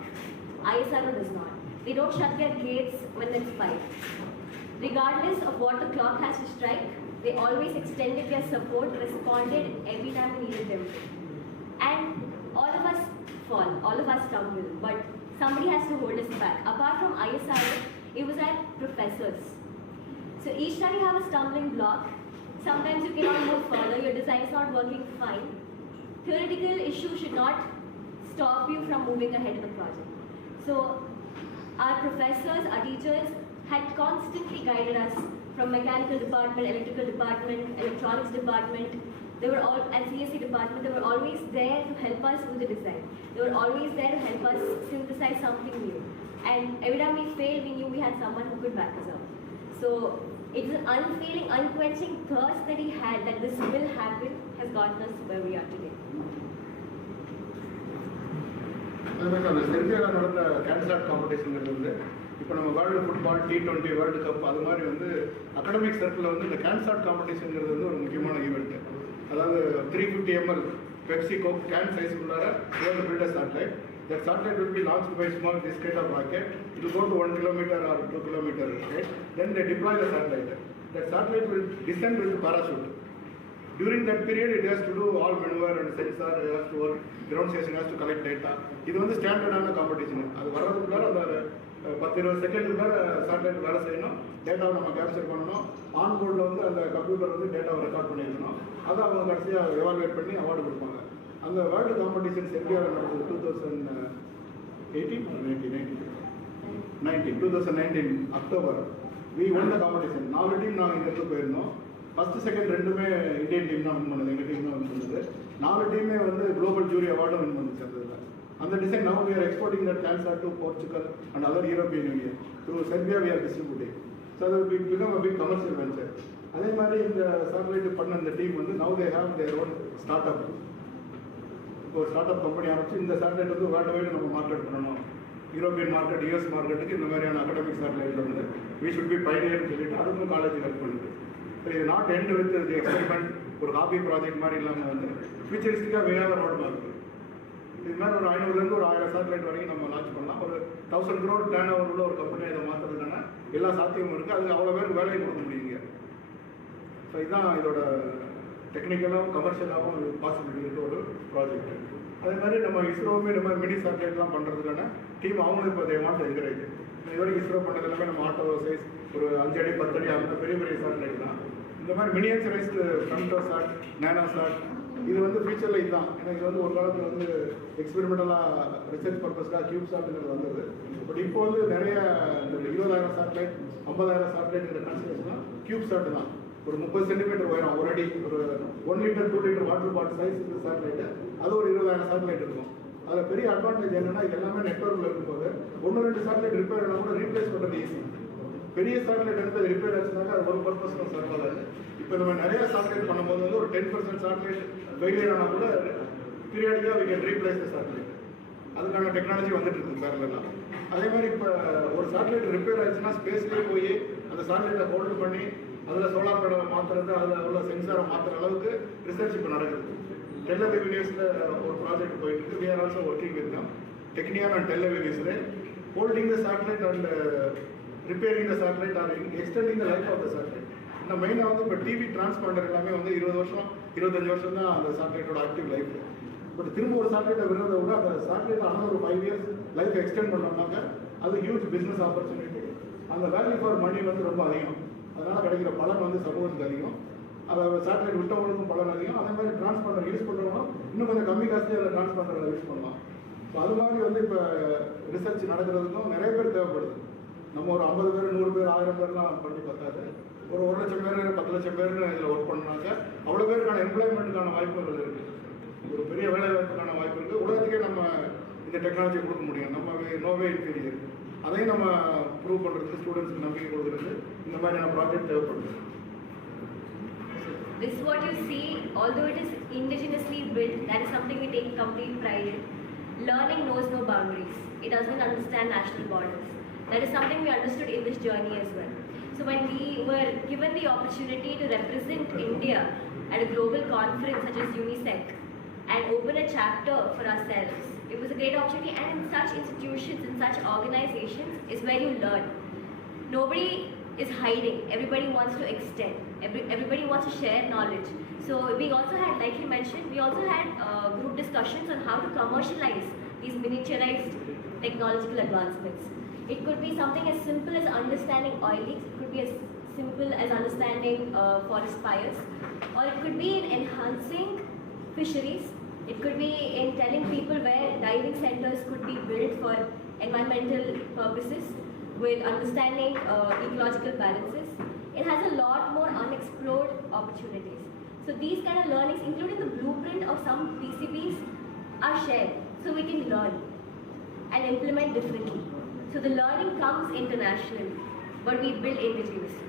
ISRO does not. They don't shut their gates when it's 5. Regardless of what the clock has to strike, they always extended their support, responded every time we needed them to. And all of us fall, all of us stumble, but somebody has to hold us back. Apart from ISRO, it was our professors. So each time you have a stumbling block, sometimes you cannot move further, your design is not working fine. Theoretical issues should not stop you from moving ahead in the project. So our professors, our teachers had constantly guided us from mechanical department, electrical department, electronics department. They were all, and CSE department, they were always there to help us with the design. They were always there to help us synthesize something new. And every time we failed, we knew we had someone who could back us up. So it's an unfailing, unquenching thirst that he had that this will happen has gotten us where we are today. அந்த செர்பியாவில் நடந்த கேன்சாட் காம்படிஷன்கிறது வந்து இப்போ நம்ம world football T20 world cup அது மாதிரி வந்து academic சர்க்கிளில் வந்து இந்த கேன்சாட் காம்படிஷன்ங்கிறது வந்து ஒரு முக்கியமான ஈவெண்ட்டு. அதாவது 350 ml பெப்சி கோக் கேன் சைஸ்க்குள்ளார build a satellite. That satellite will be launched by small this kind of rocket. It will go to 1 kilometer or 2 kilometer, right? Then they deploy the satellite. That satellite will descend with a parachute. During that period, it has to do all maneuver and sensor, it has to work, ground station has to collect data. இது வந்து ஸ்டாண்டர்டான competition. அது வர்றதுக்குள்ளார அந்த 10-20 செகண்டுக்குள்ளார satellite வேலை செய்யணும், டேட்டாவை நம்ம capture பண்ணணும், ஆன்போர்டில் வந்து அந்த கம்ப்யூட்டர் வந்து டேட்டாவை ரெக்கார்ட் பண்ணியிருக்கணும், அதை அவங்க கடைசியாக எவாலுவேட் பண்ணி அவார்டு கொடுப்பாங்க. அந்த வேர்ல்டு காம்படிஷன் செர்பியாவில் நடந்தது 2019 October. We won the competition. 4 team நாங்கள் இங்கேருந்து போயிருந்தோம். ஃபஸ்ட்டு செகண்ட் ரெண்டுமே இந்தியன் டீம் தான் வின் பண்ணுது, எங்கள் டீம் தான் வின் பண்ணுது. 4 டீமே வந்து குளோபல் ஜூரி அவார்டும் வின் பண்ணுச்சு. அந்த இதில் அந்த design now we are exporting that CANSAT to Portugal and other European Union. Through Serbia we are distributing. So that will become a big commercial venture. அதே மாதிரி இந்த சேட்டலைட் பண்ண இந்த டீம் வந்து now they have their own startup. இப்போ ஒரு start up company ஆரம்பிச்சு இந்த சேட்டலைட் வந்து வேர்ல்டு வைடு நம்ம மார்க்கெட் பண்ணணும், யூரோப்பியன் மார்க்கெட், யூஎஸ் மார்க்கெட்டுக்கு இந்த மாதிரியான அகடமிக் சேட்டலைட்டில் வந்து we should be pioneerனு சொல்லிட்டு அதுக்கும் காலேஜ் ஹெல்ப் பண்ணுது. ஸோ இது not end with the experiment, ஒரு ஹாபி ப்ராஜெக்ட் மாதிரி இல்லாமல் வந்து ஃபியூச்சரிஸ்டிக்காக வேற ரோடு மார்க். இது மாதிரி ஒரு 500 ஒரு 1000 சேட்டலைட் வரைக்கும் நம்ம லான்ச் பண்ணலாம். ஒரு 1000 crore டர்ன் ஓவர் உள்ள ஒரு கம்பெனியை இதை மாற்றுறதுக்கான எல்லா சாத்தியமும் இருக்குது. அதுக்கு அவ்வளோ பேருக்கு வேலையை கொடுக்க முடியுங்க. ஸோ இதுதான் இதோட டெக்னிக்கலாகவும் கமர்ஷியலாகவும் பாசிபிலிட்டி இருக்க ஒரு ப்ராஜெக்ட். அதே மாதிரி நம்ம இஸ்ரோவுமே இந்த மாதிரி மினி சேட்டலைட்லாம் பண்ணுறதுக்கான டீம் அவங்களும் இப்போ அதே மாதிரி என்கரேஜ். இது வரைக்கும் இஸ்ரோ பண்ணது எல்லாமே நம்ம ஆட்டோ சைஸ் ஒரு 5 அடி 10 அடி அந்த பெரிய பெரிய சேட்டலைட் தான். இந்த மாதிரி மினியேச்சரைஸ்டு ஃபெம்டோசாட், நேனோசாட் இது வந்து ஃபியூச்சரில் இதுதான். ஏன்னா இது வந்து ஒரு காலத்தில் வந்து எக்ஸ்பெரிமெண்டலாக ரிசர்ச் பர்பஸ்க்காக கியூப் சாட்டுங்கிறது வந்தது. பட் இப்போ வந்து நிறைய இந்த 20,000 சேட்டலைட் 50,000 சேட்டலைட் இந்த கன்ஸ்ட்ரக்ஷன்லாம் கியூப் சாட்டு தான். ஒரு 30 சென்டிமீட்டர் உயரம், ஒரு அடி, ஒரு 1 litre 2 litre water bottle size இந்த சேட்டலைட்டு, அது ஒரு 20,000 சேட்டலைட் இருக்கும். அதில் பெரிய அட்வான்டேஜ் என்னென்னா இது எல்லாமே நெட்வொர்க்கில் இருக்கும்போது 1-2 சேட்டலைட் ரிப்பேர் ஆனால் கூட ரீப்ளேஸ் பண்ணுறது ஈஸி. பெரிய சேட்டலைட் எடுத்து அது ரிப்பேர் ஆச்சுனாக்கா அது ஒரு பர்பஸ் தான் சர்வ் ஆகாது. இப்போ நம்ம நிறைய சேட்டலைட் பண்ணும்போது வந்து ஒரு 10% சேட்டலைட் ஃபெயிலியர் ஆனால் கூட பீரியாடிக்காக we can replace the satellite. அதுக்கான டெக்னாலஜி வந்துட்டு இருக்குது பேரலாம். அதே மாதிரி இப்போ ஒரு சேட்டலைட் ரிப்பேர் ஆச்சுன்னா ஸ்பேஸ்லேயே போய் அந்த சேட்டலைட்டை ஹோல்டு பண்ணி அதில் சோலார் பேனலை மாற்றுறது, அதில் உள்ள சென்சாரை மாற்றுற அளவுக்கு ரிசர்ச் இப்போ நடக்குது. டெல் அவிவ் யூனிவர்ஸில் ஒரு ப்ராஜெக்ட் போயிட்டு இருக்கு. We are also working with them. Technion and Tel Aviv Israel, holding the satellite and repairing the satellite or extending the life of the satellite. இந்த மெயினாக வந்து இப்போ டிவி டிரான்ஸ்பாண்டர் எல்லாமே வந்து 20 வருஷம் 25 வருஷம் தான் அந்த சேட்டலைட்டோட ஆக்டிவ் லைஃப். பட் திரும்ப ஒரு சேட்டலைட்டை விடுறதை விட அந்த சேட்டலைட் ஆனால் ஒரு 5 இயர்ஸ் லைஃப் எக்ஸ்டெண்ட் பண்ணோம்னாக்க அது ஹியூஜ் பிஸ்னஸ் ஆப்பர்ச்சுனிட்டி. அந்த வேல்யூ ஃபார் மணி வந்து ரொம்ப அதிகம். அதனால் கிடைக்கிற பலன் வந்து சமூகத்துக்கு அதிகம். அதை சேட்டலைட் விட்டவங்களுக்கும் பலன் அதிகம். அதே மாதிரி டிரான்ஸ்பாண்டர் யூஸ் பண்ணுறவங்களும் இன்னும் கொஞ்சம் கம்மி காஸ்ட்லேயே அதை டிரான்ஸ்பாண்டரை யூஸ் பண்ணலாம். ஸோ அது மாதிரி வந்து இப்போ ரிசர்ச் நடக்கிறதுக்கும் நிறைய பேர் தேவைப்படுது. நம்ம ஒரு 50 பேர் 100 பேர் 1000 பேர்லாம் பண்ணி பார்த்தாது. ஒரு 1 லட்சம் பேர் 10 லட்சம் பேர்னு இதில் ஒர்க் பண்ணாக்க அவ்வளோ பேருக்கான எம்ப்ளாய்மெண்ட்டுக்கான வாய்ப்புகள் இருக்குது. ஒரு பெரிய வேலை வாய்ப்புக்கான வாய்ப்பு இருக்குது. உலகத்துக்கே நம்ம இந்த டெக்னாலஜி கொடுக்க முடியும். நம்ம நோவே இன்ஃபீரியர். அதையும் நம்ம ப்ரூவ் பண்ணுறதுக்கு ஸ்டூடெண்ட்ஸ்க்கு நம்பிக்கை கொடுக்குறது இந்த மாதிரியான ப்ராஜெக்ட் தேவைப்படுது. This is what you see, although it is indigenously built, that is something we take complete pride in. Learning knows no boundaries. It doesn't understand national borders. That is something we understood in this journey as well. So when we were given the opportunity to represent India at a global conference such as UNISEC and open a chapter for ourselves, it was a great opportunity, and in such institutions, in such organizations is where you learn. Nobody is hiding. Everybody wants to extend. Everybody wants to share knowledge. So we also had, like you mentioned, we also had group discussions on how to commercialize these miniaturized technological advancements. It could be something as simple as understanding oil leaks. It could be as simple as understanding forest fires, or it could be in enhancing fisheries. It could be in telling people where diving centers could be built for environmental purposes, with understanding ecological balances. It has a lot more unexplored opportunities. So these kind of learnings, including the blueprint of some PCBs, are shared so we can learn and implement differently. So the learning comes internationally, but we build indigenously.